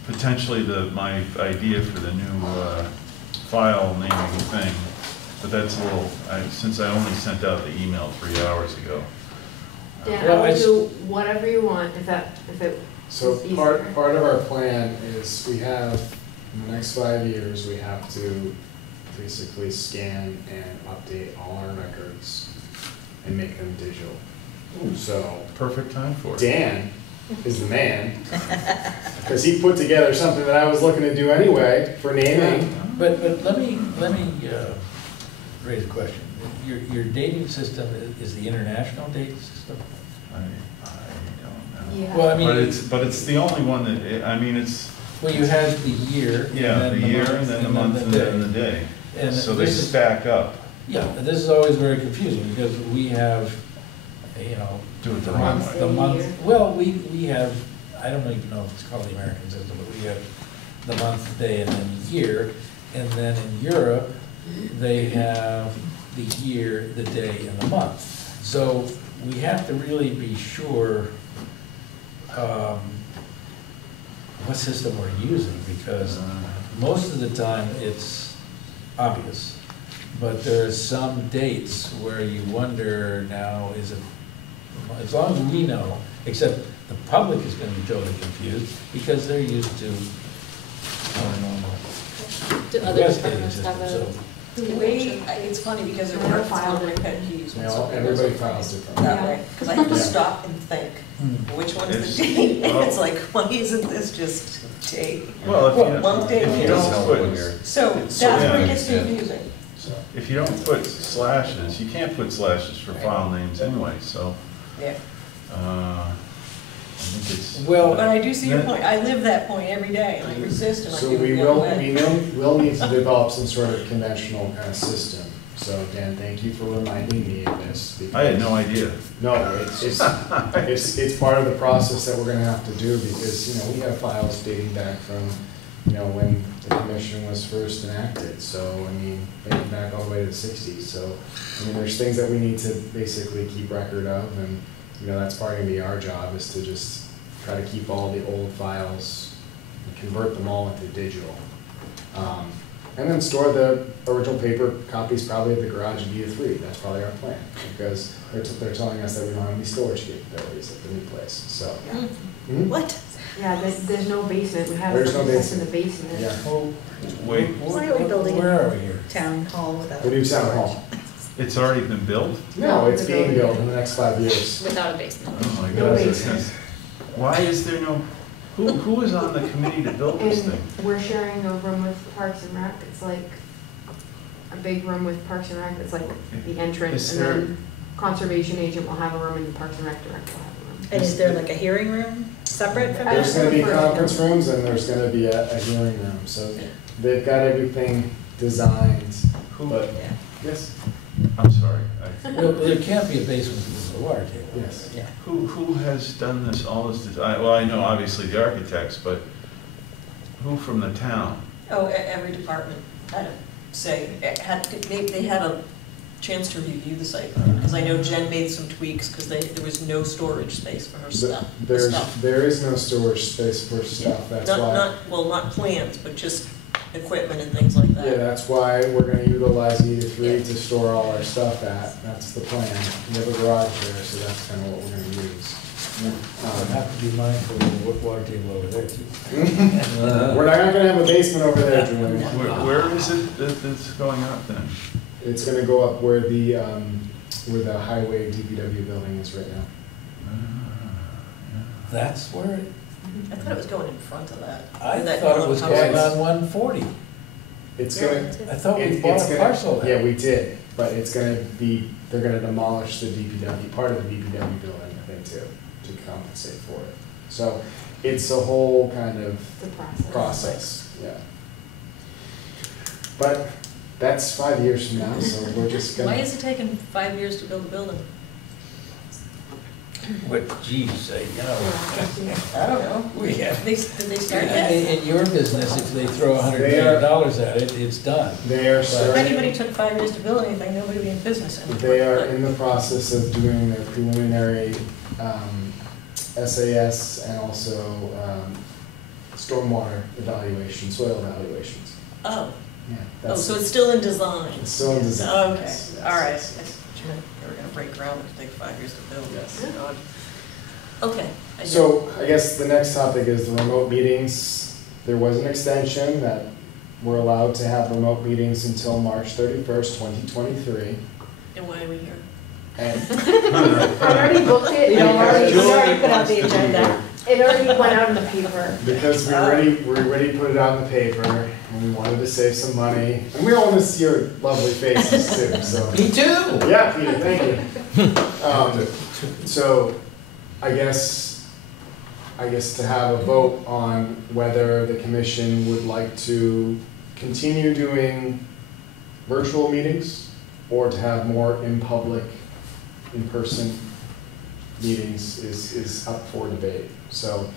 potentially my idea for the new file naming thing, but that's a little, since I only sent out the email 3 hours ago. Dan, Well, I I will s- do whatever you want, if it So is part easier. of our plan is we have, in the next 5 years, we have to basically scan and update all our records and make them digital. So Perfect time for it. Dan is the man, because he put together something that I was looking to do anyway for naming. But let me raise a question. Your dating system is the international dating system? I don't know. Yeah. Well, I mean, But it's the only one that, I mean, it's, well, you had the year. yeah, and the then year month, and then the month and then the day. day. And So they this is- stack up. Yeah, and this is always very confusing, because we have, Do it the the wrong month, way. the month, Year. well, we have, I don't even know if it's called the American system, but we have the month, the day, and then the year. And then in Europe, they have the year, the day, and the month. So we have to really be sure what system we're using, because most of the time it's obvious. But there are some dates where you wonder now, is it, as long as we know, except the public is gonna be totally confused because they're used to our normal Do other US dating departments system, have a? so. The way, it's funny because it works, it's one of my pet peeves You when know, something goes everybody like files differently. that way, because I have to Yeah. stop and think, which one's It's- the date? And it's oh. like, why isn't this just date? Well, Month, day, if you year. don't put, So that's So, where yeah. it gets confusing. if you don't put slashes, you can't put slashes for file names anyway, so, Yeah. I think it's. Well, But I do see your point. I live that point every day, and I resist, and I So do it we the other will, way. we'll need to develop some sort of conventional kind of system. So Dan, thank you for reminding me of this. I had because- no idea. No, it's part of the process that we're gonna have to do, because, we have files dating back from, when the commission was first enacted. So, dating back all the way to the 60s. So, there's things that we need to basically keep record of, and, that's part of our job, is to just try to keep all the old files and convert them all into digital. And then store the original paper copies probably at the garage in D3. That's probably our plan, because they're telling us that we don't have any storage capabilities at the new place, so. Hmm? What? Yeah, there's no basement, we have There's no something that's in the basement. Yeah, oh, Wait, Why are we building where are we here? town hall without? the new town hall. it's already been built? No, it's the being building. built in the next 5 years. Without a basement. Oh my No God. basement. Why is there no, who is on the committee to build this And thing? we're sharing a room with Parks and Rec, it's like a big room with Parks and Rec, it's like the entrance, Is and there- then Conservation Agent will have a room, and the Parks and Rec Director will have a room. And is there like a hearing room separate from There's that? gonna be conference rooms and there's gonna be a hearing room, so they've got everything designed, Who, but, Yeah. yes. I'm sorry. Well, there can't be a basement because of the water table. Yes. Yeah. Who has done this, all this design? Well, I know obviously the architects, but who from the town? Oh, every department had a say, they had a chance to review the site plan, because I know Jen made some tweaks, because there was no storage space for her stuff. There is no storage space for stuff, that's why. Not plans, but just equipment and things like that. Yeah, that's why we're gonna utilize E3 to store all our stuff at, that's the plan. We have a garage there, so that's kind of what we're gonna use. Have to be mindful of what water table over there too. We're not gonna have a basement over there, Julian. Where is it that's going up then? It's gonna go up where the highway DPW building is right now. That's where, I thought it was going in front of that. I That thought it yellow was house. going on 140. It's gonna, I thought we it's bought a gonna, parcel there. yeah, we did, but it's gonna be, they're gonna demolish the DPW, part of the DPW building, I think, too, to compensate for it. So it's a whole kind of The process. process, yeah. But that's 5 years from now, so we're just gonna. Why is it taking 5 years to build a building? What, geez, you know. I don't know. We have, Did they start yet? in your business, if they throw $100 They are- million at it, it's done. They are If starting, anybody took 5 years to build anything, nobody would be in business anymore. they are in the process of doing their preliminary SAS and also stormwater evaluation, soil evaluations. Oh, Yeah, oh, that's, so it's still in design? it's still in design. Okay, Yes, all right. yes, yes. They were gonna break ground, it take 5 years to build. Yes. God. Okay. I get it. So I guess the next topic is the remote meetings. There was an extension that we're allowed to have remote meetings until March 31st, 2023. And why are we here? And I already booked it. We already put out the agenda. It already went out in the paper. because we already put it out in the paper, and we wanted to save some money. And we all want to see your lovely faces too, so. Me too. Yeah, Peter, thank you. So I guess to have a vote on whether the commission would like to continue doing virtual meetings or to have more in-person meetings is up for debate. So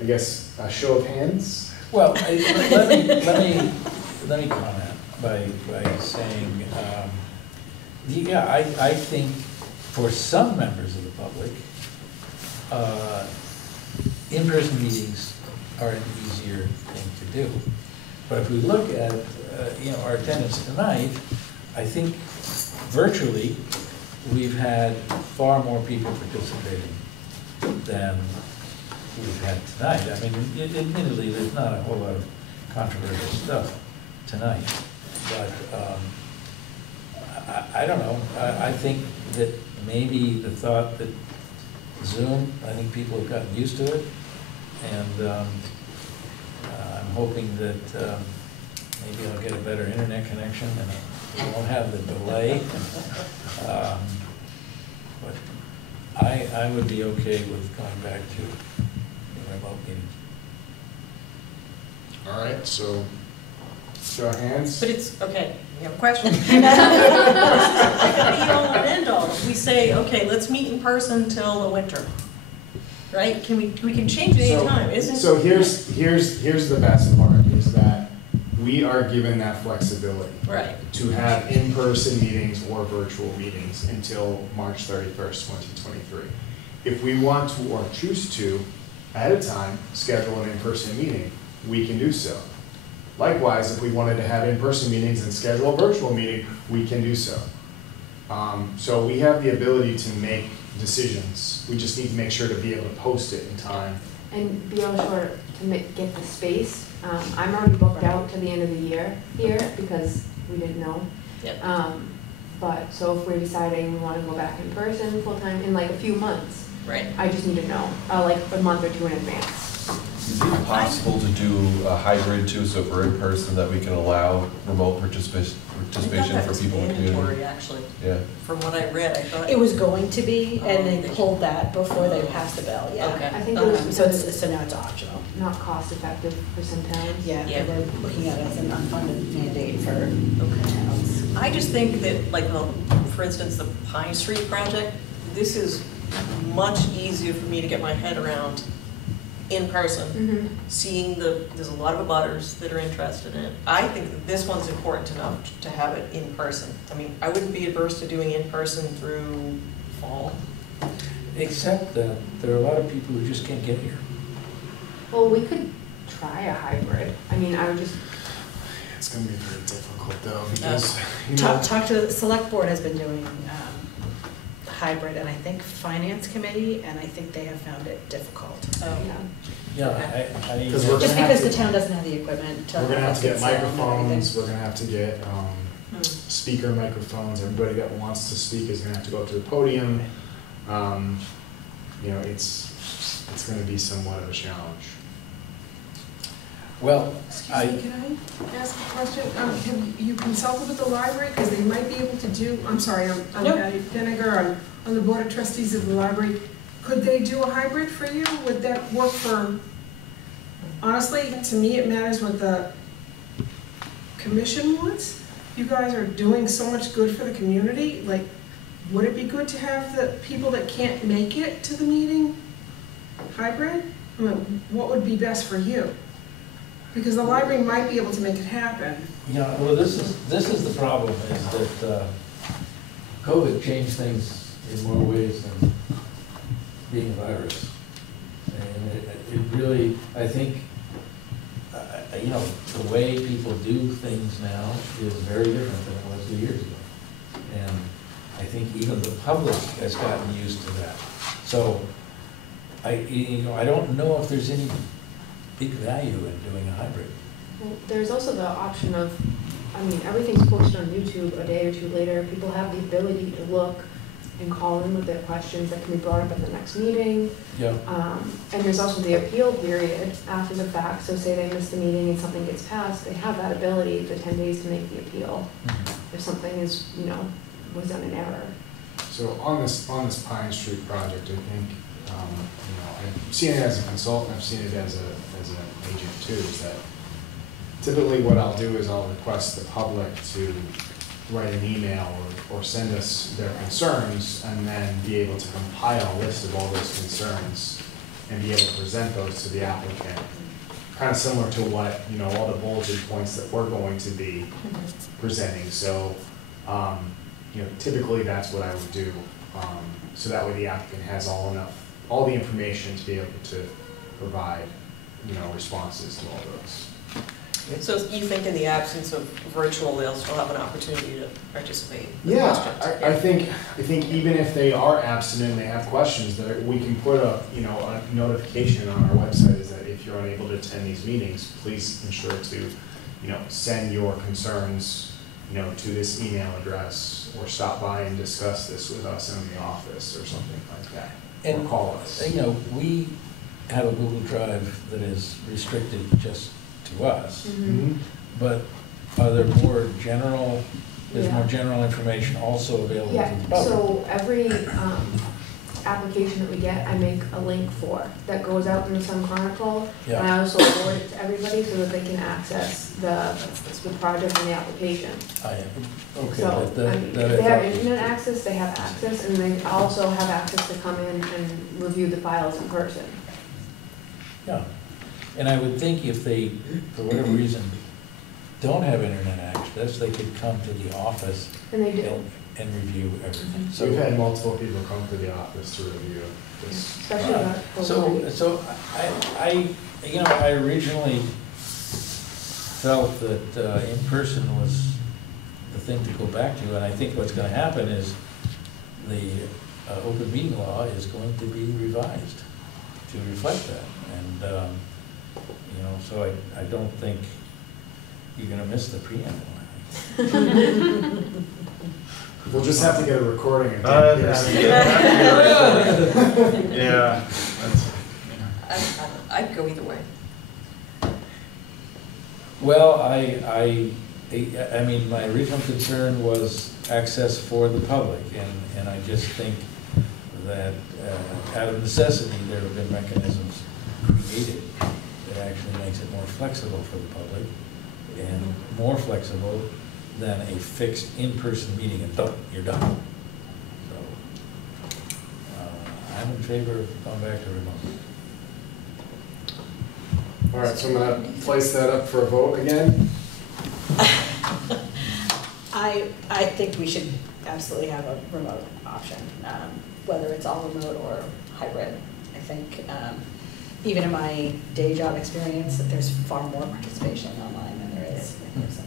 I guess a show of hands. Well, let me comment by saying, yeah, I think for some members of the public, in-person meetings are an easier thing to do. But if we look at, our attendance tonight, I think virtually, we've had far more people participating than we've had tonight. I mean, admittedly, there's not a whole lot of controversial stuff tonight, but I don't know. I think that maybe the thought that Zoom, I think people have gotten used to it, and I'm hoping that maybe I'll get a better internet connection and I won't have the delay. But I would be okay with going back to the remote meetings. All right, so show of hands. But it's, okay, we have a question. This is the be-all and end-all. We say, okay, let's meet in person till the winter, right? We can change it anytime, isn't it? So here's the best part, is that we are given that flexibility. Right. To have in-person meetings or virtual meetings until March 31st, 2023. If we want to or choose to, at a time, schedule an in-person meeting, we can do so. Likewise, if we wanted to have in-person meetings and schedule a virtual meeting, we can do so. So we have the ability to make decisions. We just need to make sure to be able to post it in time. And be able to get the space. I'm already booked out to the end of the year here because we didn't know. Yep. But, so if we're deciding we want to go back in person full-time in like a few months, Right. I just need to know, like a month or two in advance. Is it possible to do a hybrid too, so if we're in person, that we can allow remote participation for people in the community? Mandatory, actually. Yeah. From what I read, I thought. It was going to be, and they They pulled that before they passed the bill, yeah. Okay. I think it was So because it's, it's so now it's optional. not cost effective for some towns. Yeah, Yeah. they're looking at it as an unfunded mandate for Okay. towns. I just think that, like, well, for instance, the Pine Street project, this is much easier for me to get my head around in person, Mm-hmm. seeing there's a lot of abutters that are interested in it. I think that this one's important enough to have it in person. I mean, I wouldn't be adverse to doing in person through fall. Except that there are a lot of people who just can't get here. Well, we could try a hybrid. I mean, I would just, It's gonna be very difficult though, because, you know, Talk to, the select board has been doing hybrid, and I think finance committee, and I think they have found it difficult. Oh. yeah. Yeah, I. 'Cause we're Just gonna because have the town doesn't have the equipment to. we're gonna have to get sound and everything. microphones, we're gonna have to get, Hmm. speaker microphones, everybody that wants to speak is gonna have to go up to the podium. You know, it's gonna be somewhat of a challenge. Well, Excuse me, can I ask a question? Have you consulted with the library? Because they might be able to do, I'm sorry, I'm No. Patty Vinegar, on the Board of Trustees of the library. Could they do a hybrid for you? Would that work for, honestly, to me, it matters what the commission wants. You guys are doing so much good for the community, like, would it be good to have the people that can't make it to the meeting hybrid? I mean, what would be best for you? Because the library might be able to make it happen. yeah, well, this is the problem, is that COVID changed things in more ways than being a virus. And it really, I think, you know, the way people do things now is very different than it was 2 years ago. And I think even the public has gotten used to that. So, you know, I don't know if there's any big value in doing a hybrid. Well, there's also the option of, I mean, everything's posted on YouTube a day or two later. People have the ability to look and call in with their questions that can be brought up at the next meeting. Yeah. And there's also the appeal period after the fact. So say they missed the meeting and something gets passed, they have that ability, the 10 days to make the appeal. If something is, you know, was done in error. So on this Pine Street project, I think, you know, I've seen it as a consultant, I've seen it as an agent too, is that typically what I'll do is I'll request the public to write an email or send us their concerns, and then be able to compile a list of all those concerns and be able to present those to the applicant. Kind of similar to what, you know, all the bulleted points that we're going to be presenting. So, you know, typically that's what I would do. So that way the applicant has all the information to be able to provide, you know, responses to all those. So you think in the absence of virtual, they'll still have an opportunity to participate? with Yeah, questions? I think even if they are absent and they have questions, that we can put a notification on our website, is that if you're unable to attend these meetings, please ensure to, you know, send your concerns, you know, to this email address, or stop by and discuss this with us in the office or something like that, or And, call us. you know, we have a Google Drive that is restricted just to us, Mhm. but are there more general, there's Yeah. more general information also available Yeah, to the public? so every application that we get, I make a link for, that goes out in the Sun Chronicle. And Yeah, I also forward it to everybody so that they can access the project and the application. okay, So, but I mean, that if they have I thought- internet access, they have access, and they also have access to come in and review the files in person. Yeah, and I would think if they, for whatever reason, don't have internet access, they could come to the office And they do, and review everything. So we've had multiple people come to the office to review this. especially the. So you know, I originally felt that in person was the thing to go back to, and I think what's gonna happen is the open meeting law is going to be revised to reflect that. And, you know, so I don't think you're gonna miss the preamble. We'll just have to get a recording and Yeah, that's, I'd go either way. Well, I mean, my original concern was access for the public, and I just think that out of necessity, there have been mechanisms created that actually makes it more flexible for the public, and more flexible than a fixed in-person meeting and done, you're done. So, I'm in favor of going back to remote. All right, so I'm gonna place that up for a vote again. I think we should absolutely have a remote option, whether it's all remote or hybrid. I think, even in my day job experience, that there's far more participation online than there is in person.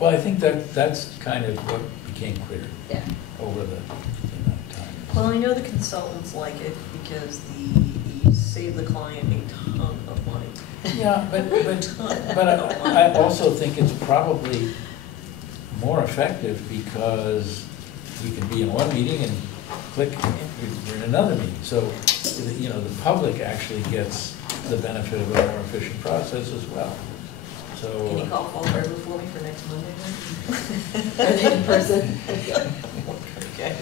Well, I think that's kind of what became clear Yeah. over the amount of time. Well, I know the consultants like it because you save the client a ton of money. Yeah, but I also think it's probably more effective because you can be in one meeting and click, you're in another meeting. So, you know, the public actually gets the benefit of a more efficient process as well. So. Can you call Fall River for me for next Monday then? Are they in person? Okay,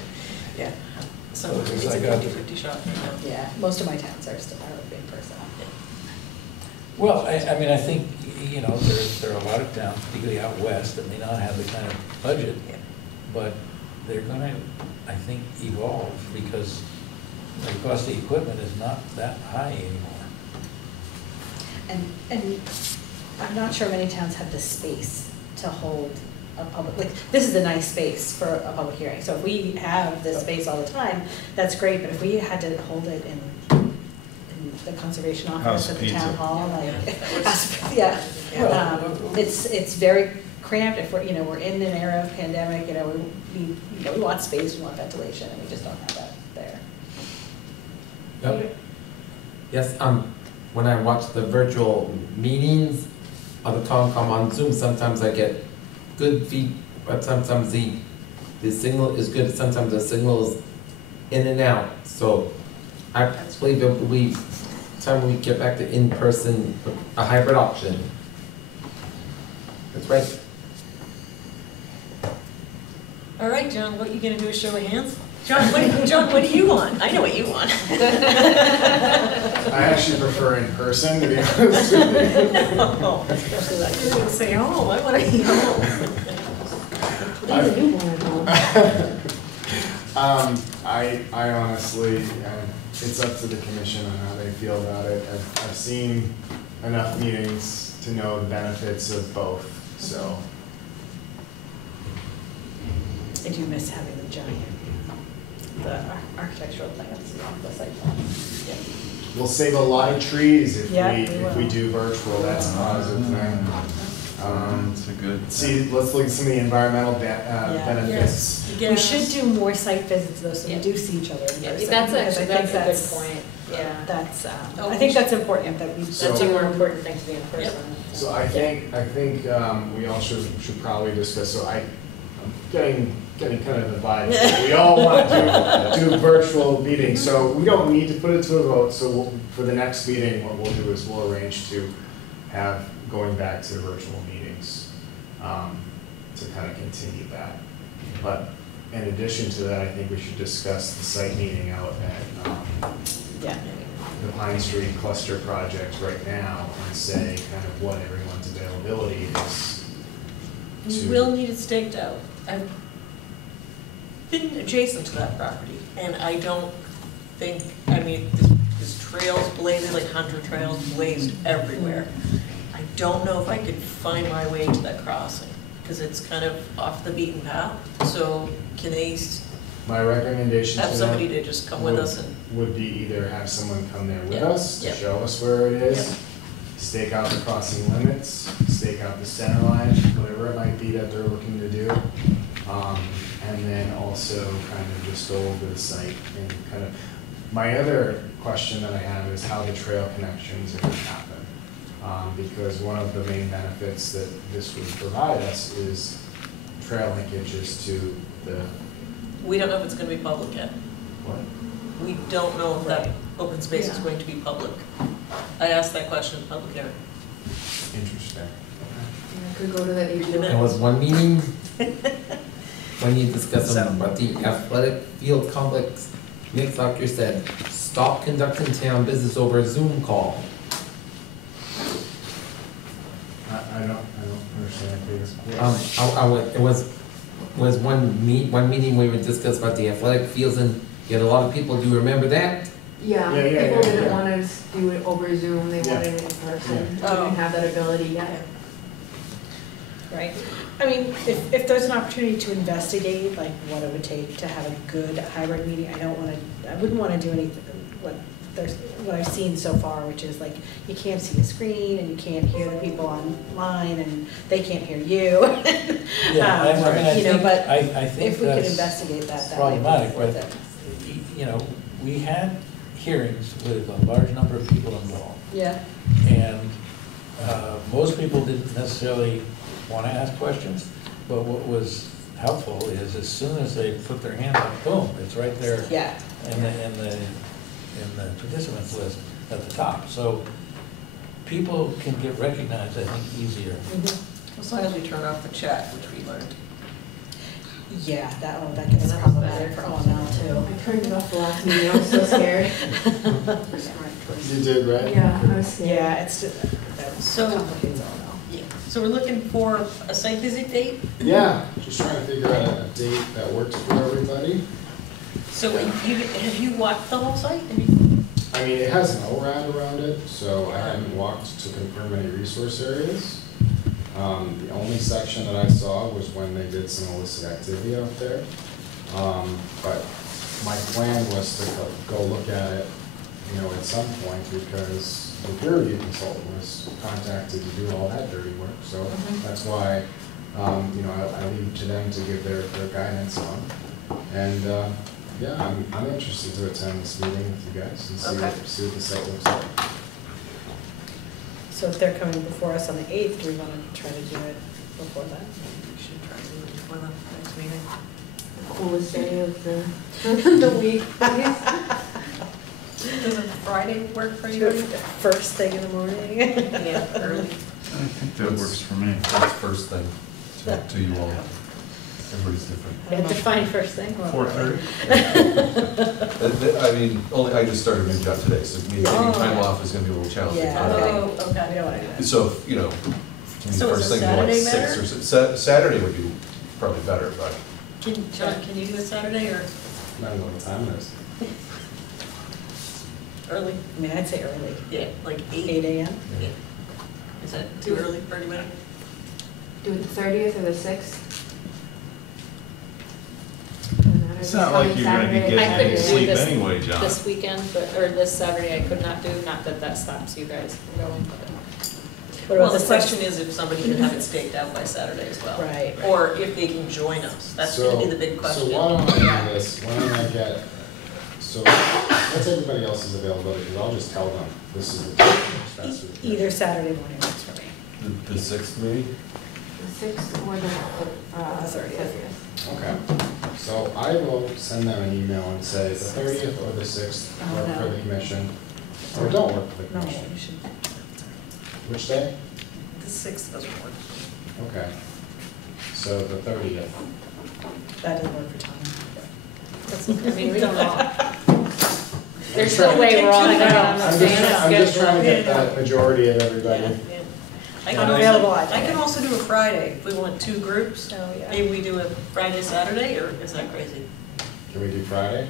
yeah. So So it's it's a like a- 50-50 shot right now. Yeah, most of my towns are still in person. Well, I mean, I think, you know, there are a lot of towns, particularly out west, that may not have the kind of budget, Yeah. but they're gonna, I think, evolve because the cost of the equipment is not that high anymore. And I'm not sure many towns have the space to hold a public, like, this is a nice space for a public hearing. So if we have this space all the time, that's great, but if we had to hold it in the conservation office House at the pizza. town hall, Yeah. like, yeah. It's very cramped. If we're, you know, we're in an era of pandemic, you know, we want space, we want ventilation, and we just don't have that there. Yep. Yes, when I watch the virtual meetings, other town come on Zoom, sometimes I get good feed, but sometimes the signal is good, sometimes the signal is in and out. So I believe time we get back to in-person, a hybrid option. That's right. All right, John, what are you gonna do, a show of hands? John, what do you want? I know what you want. I actually prefer in person, to be honest with you. No. You're gonna say, oh, why would I be home? Leave a newborn at home. I honestly, it's up to the commission on how they feel about it. I've seen enough meetings to know the benefits of both, so. I do miss having the giant, the architectural plans, the site plans. Yeah. We'll save a lot of trees if Yeah, we, we if we will. do virtual, that's a positive thing. It's a good. See, let's look at some of the environmental benefits. We should do more site visits though, so we do see each other in Yeah, person. that's because I actually, think that's a good point. Yeah, that's, Oh, I think that's important that we. So- That's a more important thing to be in person. So I think we all should probably discuss, so I'm getting kind of the vibe, that we all want to do virtual meetings, so we don't need to put it to a vote, so for the next meeting, what we'll do is we'll arrange to have, going back to virtual meetings, to kind of continue that. But in addition to that, I think we should discuss the site meeting out at, Yeah. the Pine Street Cluster Project right now and say kind of what everyone's availability is. We will need it staked out. I've been adjacent to that property, and I don't think, I mean, there's trails blazed, like hunter trails blazed everywhere. I don't know if I could find my way to that crossing, because it's kind of off the beaten path. So can they My recommendation have to somebody them to just come with us and, would be either have someone come there with Yeah, us to yeah. show us where it is, Yeah. stake out the crossing limits, stake out the center line, whatever it might be that they're looking to do. And then also kind of just go over the site and kind of, my other question that I have is how the trail connections are gonna happen. Because one of the main benefits that this would provide us is trail linkages to the, we don't know if it's gonna be public yet. what? We don't know if that open space is Yeah. going to be public. I asked that question in public hearing. Interesting. I could go to the APO. There was one meeting when you discussed about the athletic field complex. Nick Doctor said, stop conducting town business over a Zoom call. I don't understand, please. It was one meeting where we discussed about the athletic fields, and you had a lot of people, do you remember that? Yeah, Yeah, yeah, people yeah, didn't yeah. want us to do it over Zoom, they Yeah. wanted it in person. We Yeah. didn't have that ability yet. Right. I mean, if there's an opportunity to investigate, like, what it would take to have a good hybrid meeting, I wouldn't wanna do anything, what I've seen so far, which is like, you can't see the screen, and you can't hear the people online, and they can't hear you. Yeah, I mean, I You know, think, but I think If we could that's investigate that, that might be problematic, worth but, it. you know, we had hearings with a large number of people involved. Yeah, And most people didn't necessarily want to ask questions, but what was helpful is as soon as they put their hand up, boom, it's right there yeah. in the participants list at the top. So people can get recognized, I think, easier. As long as we turn off the chat, which we learned. Yeah, that gets problematic for all now too. I turned it off the last meeting, I was so scared. You did, right? Yeah, I was scared. Yeah, it's just, that So- complicates all now. So we're looking for a site visit date? Yeah, just trying to figure out a date that works for everybody. So have you walked the whole site? Have you- I mean, it has an O-round around it, so I hadn't walked to confirm any resource areas. The only section that I saw was when they did some illicit activity out there. But my plan was to go look at it, you know, at some point, because the peer review consultant was contacted to do all that dirty work, so that's why, you know, I leave it to them to give their guidance on. And, yeah, I'm interested to attend this meeting with you guys and see what the site looks like. So if they're coming before us on the 8th, do we want to try to do it before that? We should try to do it before the next meeting. Coolest day of the week, please. Does a Friday work for Do you? it first thing in the morning? Yeah, early. I think that works for me. That's first thing to you all. Everybody's different. Yeah, define first thing. 4:30? I mean, I just started a new job today, so taking time off is gonna be a little challenging. Yeah, Oh, okay. okay. We don't want to do that. So, you know, So is first a thing more like Saturday 6 better? or Saturday would be probably better, but John, can you do a Saturday or I don't know what time it is. early? I mean, I'd say early, Yeah, like 8 8. AM. Yeah. Is that too early for anybody? Do it the 30th or the 6th? It's not like you're gonna be getting I couldn't any do sleep this- anyway, John. This weekend, or this Saturday, I could not do, not that that stops you guys from going, but. What Well, about the the question is if somebody can have it staked out by Saturday as well. Right. Or if they can join us. That's gonna be the big question. So why don't I do this, why don't I get, so what's everybody else's availability, because I'll just tell them, this is the time, that's the. Either Saturday morning works for me. the 6th maybe? The 6th or the 30th. Okay, so I will send them an email and say the 30th or the 6th Oh, work no. for the commission, or don't work for the No, commission. you should. Which day? The 6th doesn't work. Okay, so the 30th. That doesn't work for Tom. That's, I mean, we don't all. I'm There's trying- no way we're all gonna get on the I'm same just trying to get schedule. that majority of everybody. Yeah. I I'm can available also, either I can way. also do a Friday if we want 2 groups. Oh, yeah. Maybe we do a Friday, Saturday, or is that crazy? Can we do Friday?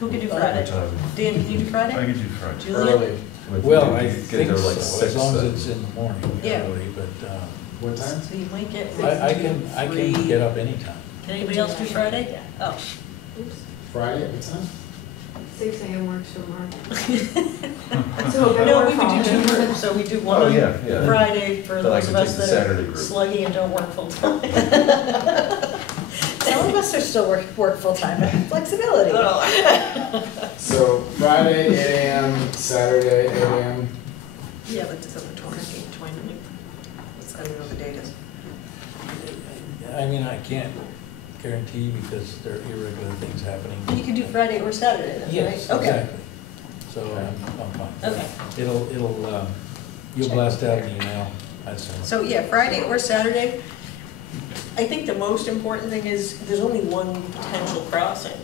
Who can do What Friday? time? Dan, can you do I Friday? could do Friday. Julian? Early. Well, I Get think there like so, 6, as long as then. it's in the morning, Yeah. early, but, What time? So you might get. I can get up anytime. Can anybody else do Friday? Yeah. Oh. Oops. Friday at what time? 6 a.m. works for Mark. So No, we could do 2 groups, so we do one Oh, on yeah, yeah. Friday for Then I those can of take us the that Saturday are group. sluggy and don't work full time. Some of us are still work full-time, flexibility. So Friday, 8 AM, Saturday, 8 AM. Yeah, but it's on the 29th. I don't know the date is. I mean, I can't guarantee because there are irregular things happening. You can do Friday or Saturday then, right? Yes, Okay. exactly. So I'm fine. Okay. You'll blast out an email I'd say. So, yeah, Friday or Saturday. I think the most important thing is there's only one potential crossing.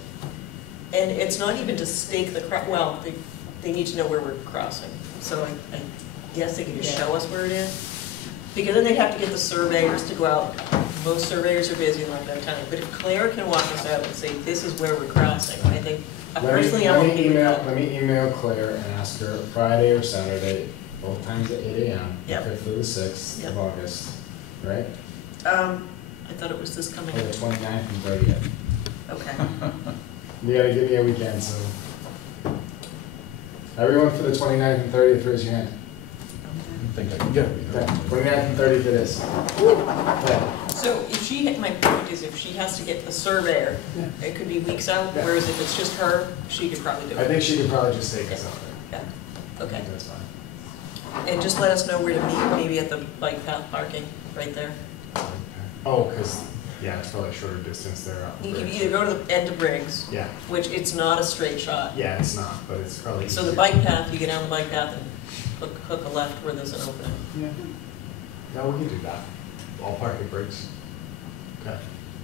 And it's not even to stake the, well, they need to know where we're crossing. So I guess they can just show us where it is. Because then they'd have to get the surveyors to go out. Most surveyors are busy and not have time. But if Claire can walk us out and say, this is where we're crossing, I think, personally, I'm okay with that. Let me email Claire and ask her Friday or Saturday, both times at 8 AM, Yep. 5th through the 6th Yep. of August, right? I thought it was this coming. Or the 29th and 30th. Okay. You gotta give me a weekend, so. Everyone for the 29th and 30th, raise your hand. I think I can Yeah. Okay, 29th and 30th it is. Okay. So if she, my point is if she has to get the surveyor, it could be weeks out, Yeah. whereas if it's just her, she could probably do I it. think she could probably just take us out there. Yeah, I okay. think that's fine. And just let us know where to meet, maybe at the bike path parking, right there. Oh, because, yeah, it's probably a shorter distance there. up the You can bridge. either go to the end of Briggs, Yeah, which it's not a straight shot. yeah, it's not, but it's probably. So the easier. bike path, you get down the bike path and hook a left where there's an opening. Yeah. Yeah, we can do that. All parking breaks. Okay,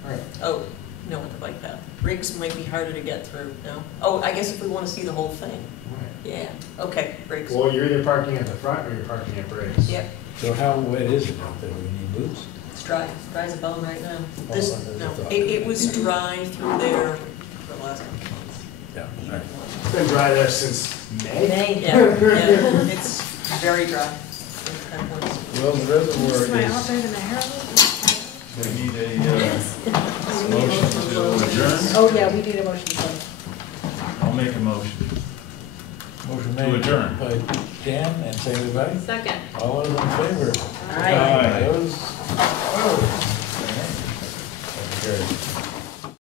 all right. Oh, no, with the bike path. Briggs might be harder to get through, no? Oh, I guess if we want to see the whole thing. All right. Yeah, okay, Briggs. Well, you're either parking at the front or you're parking at Briggs. Yep, So how wet is it out there? We need boots? it's dry, dry as a bone right now. Oh, This, that's no, a thought. it was dry through there for the last couple months. Yeah, all right. It's been dry there since May. Yeah, yeah, it's very dry. Well, the reservoir This is my is, outfit and the Herald. We need a motion to adjourn. Oh, yeah, we need a motion to close. I'll make a motion. motion To made adjourn. by Dan and seconded by, Second. all those in favor? Aye. Those, oh. Carried.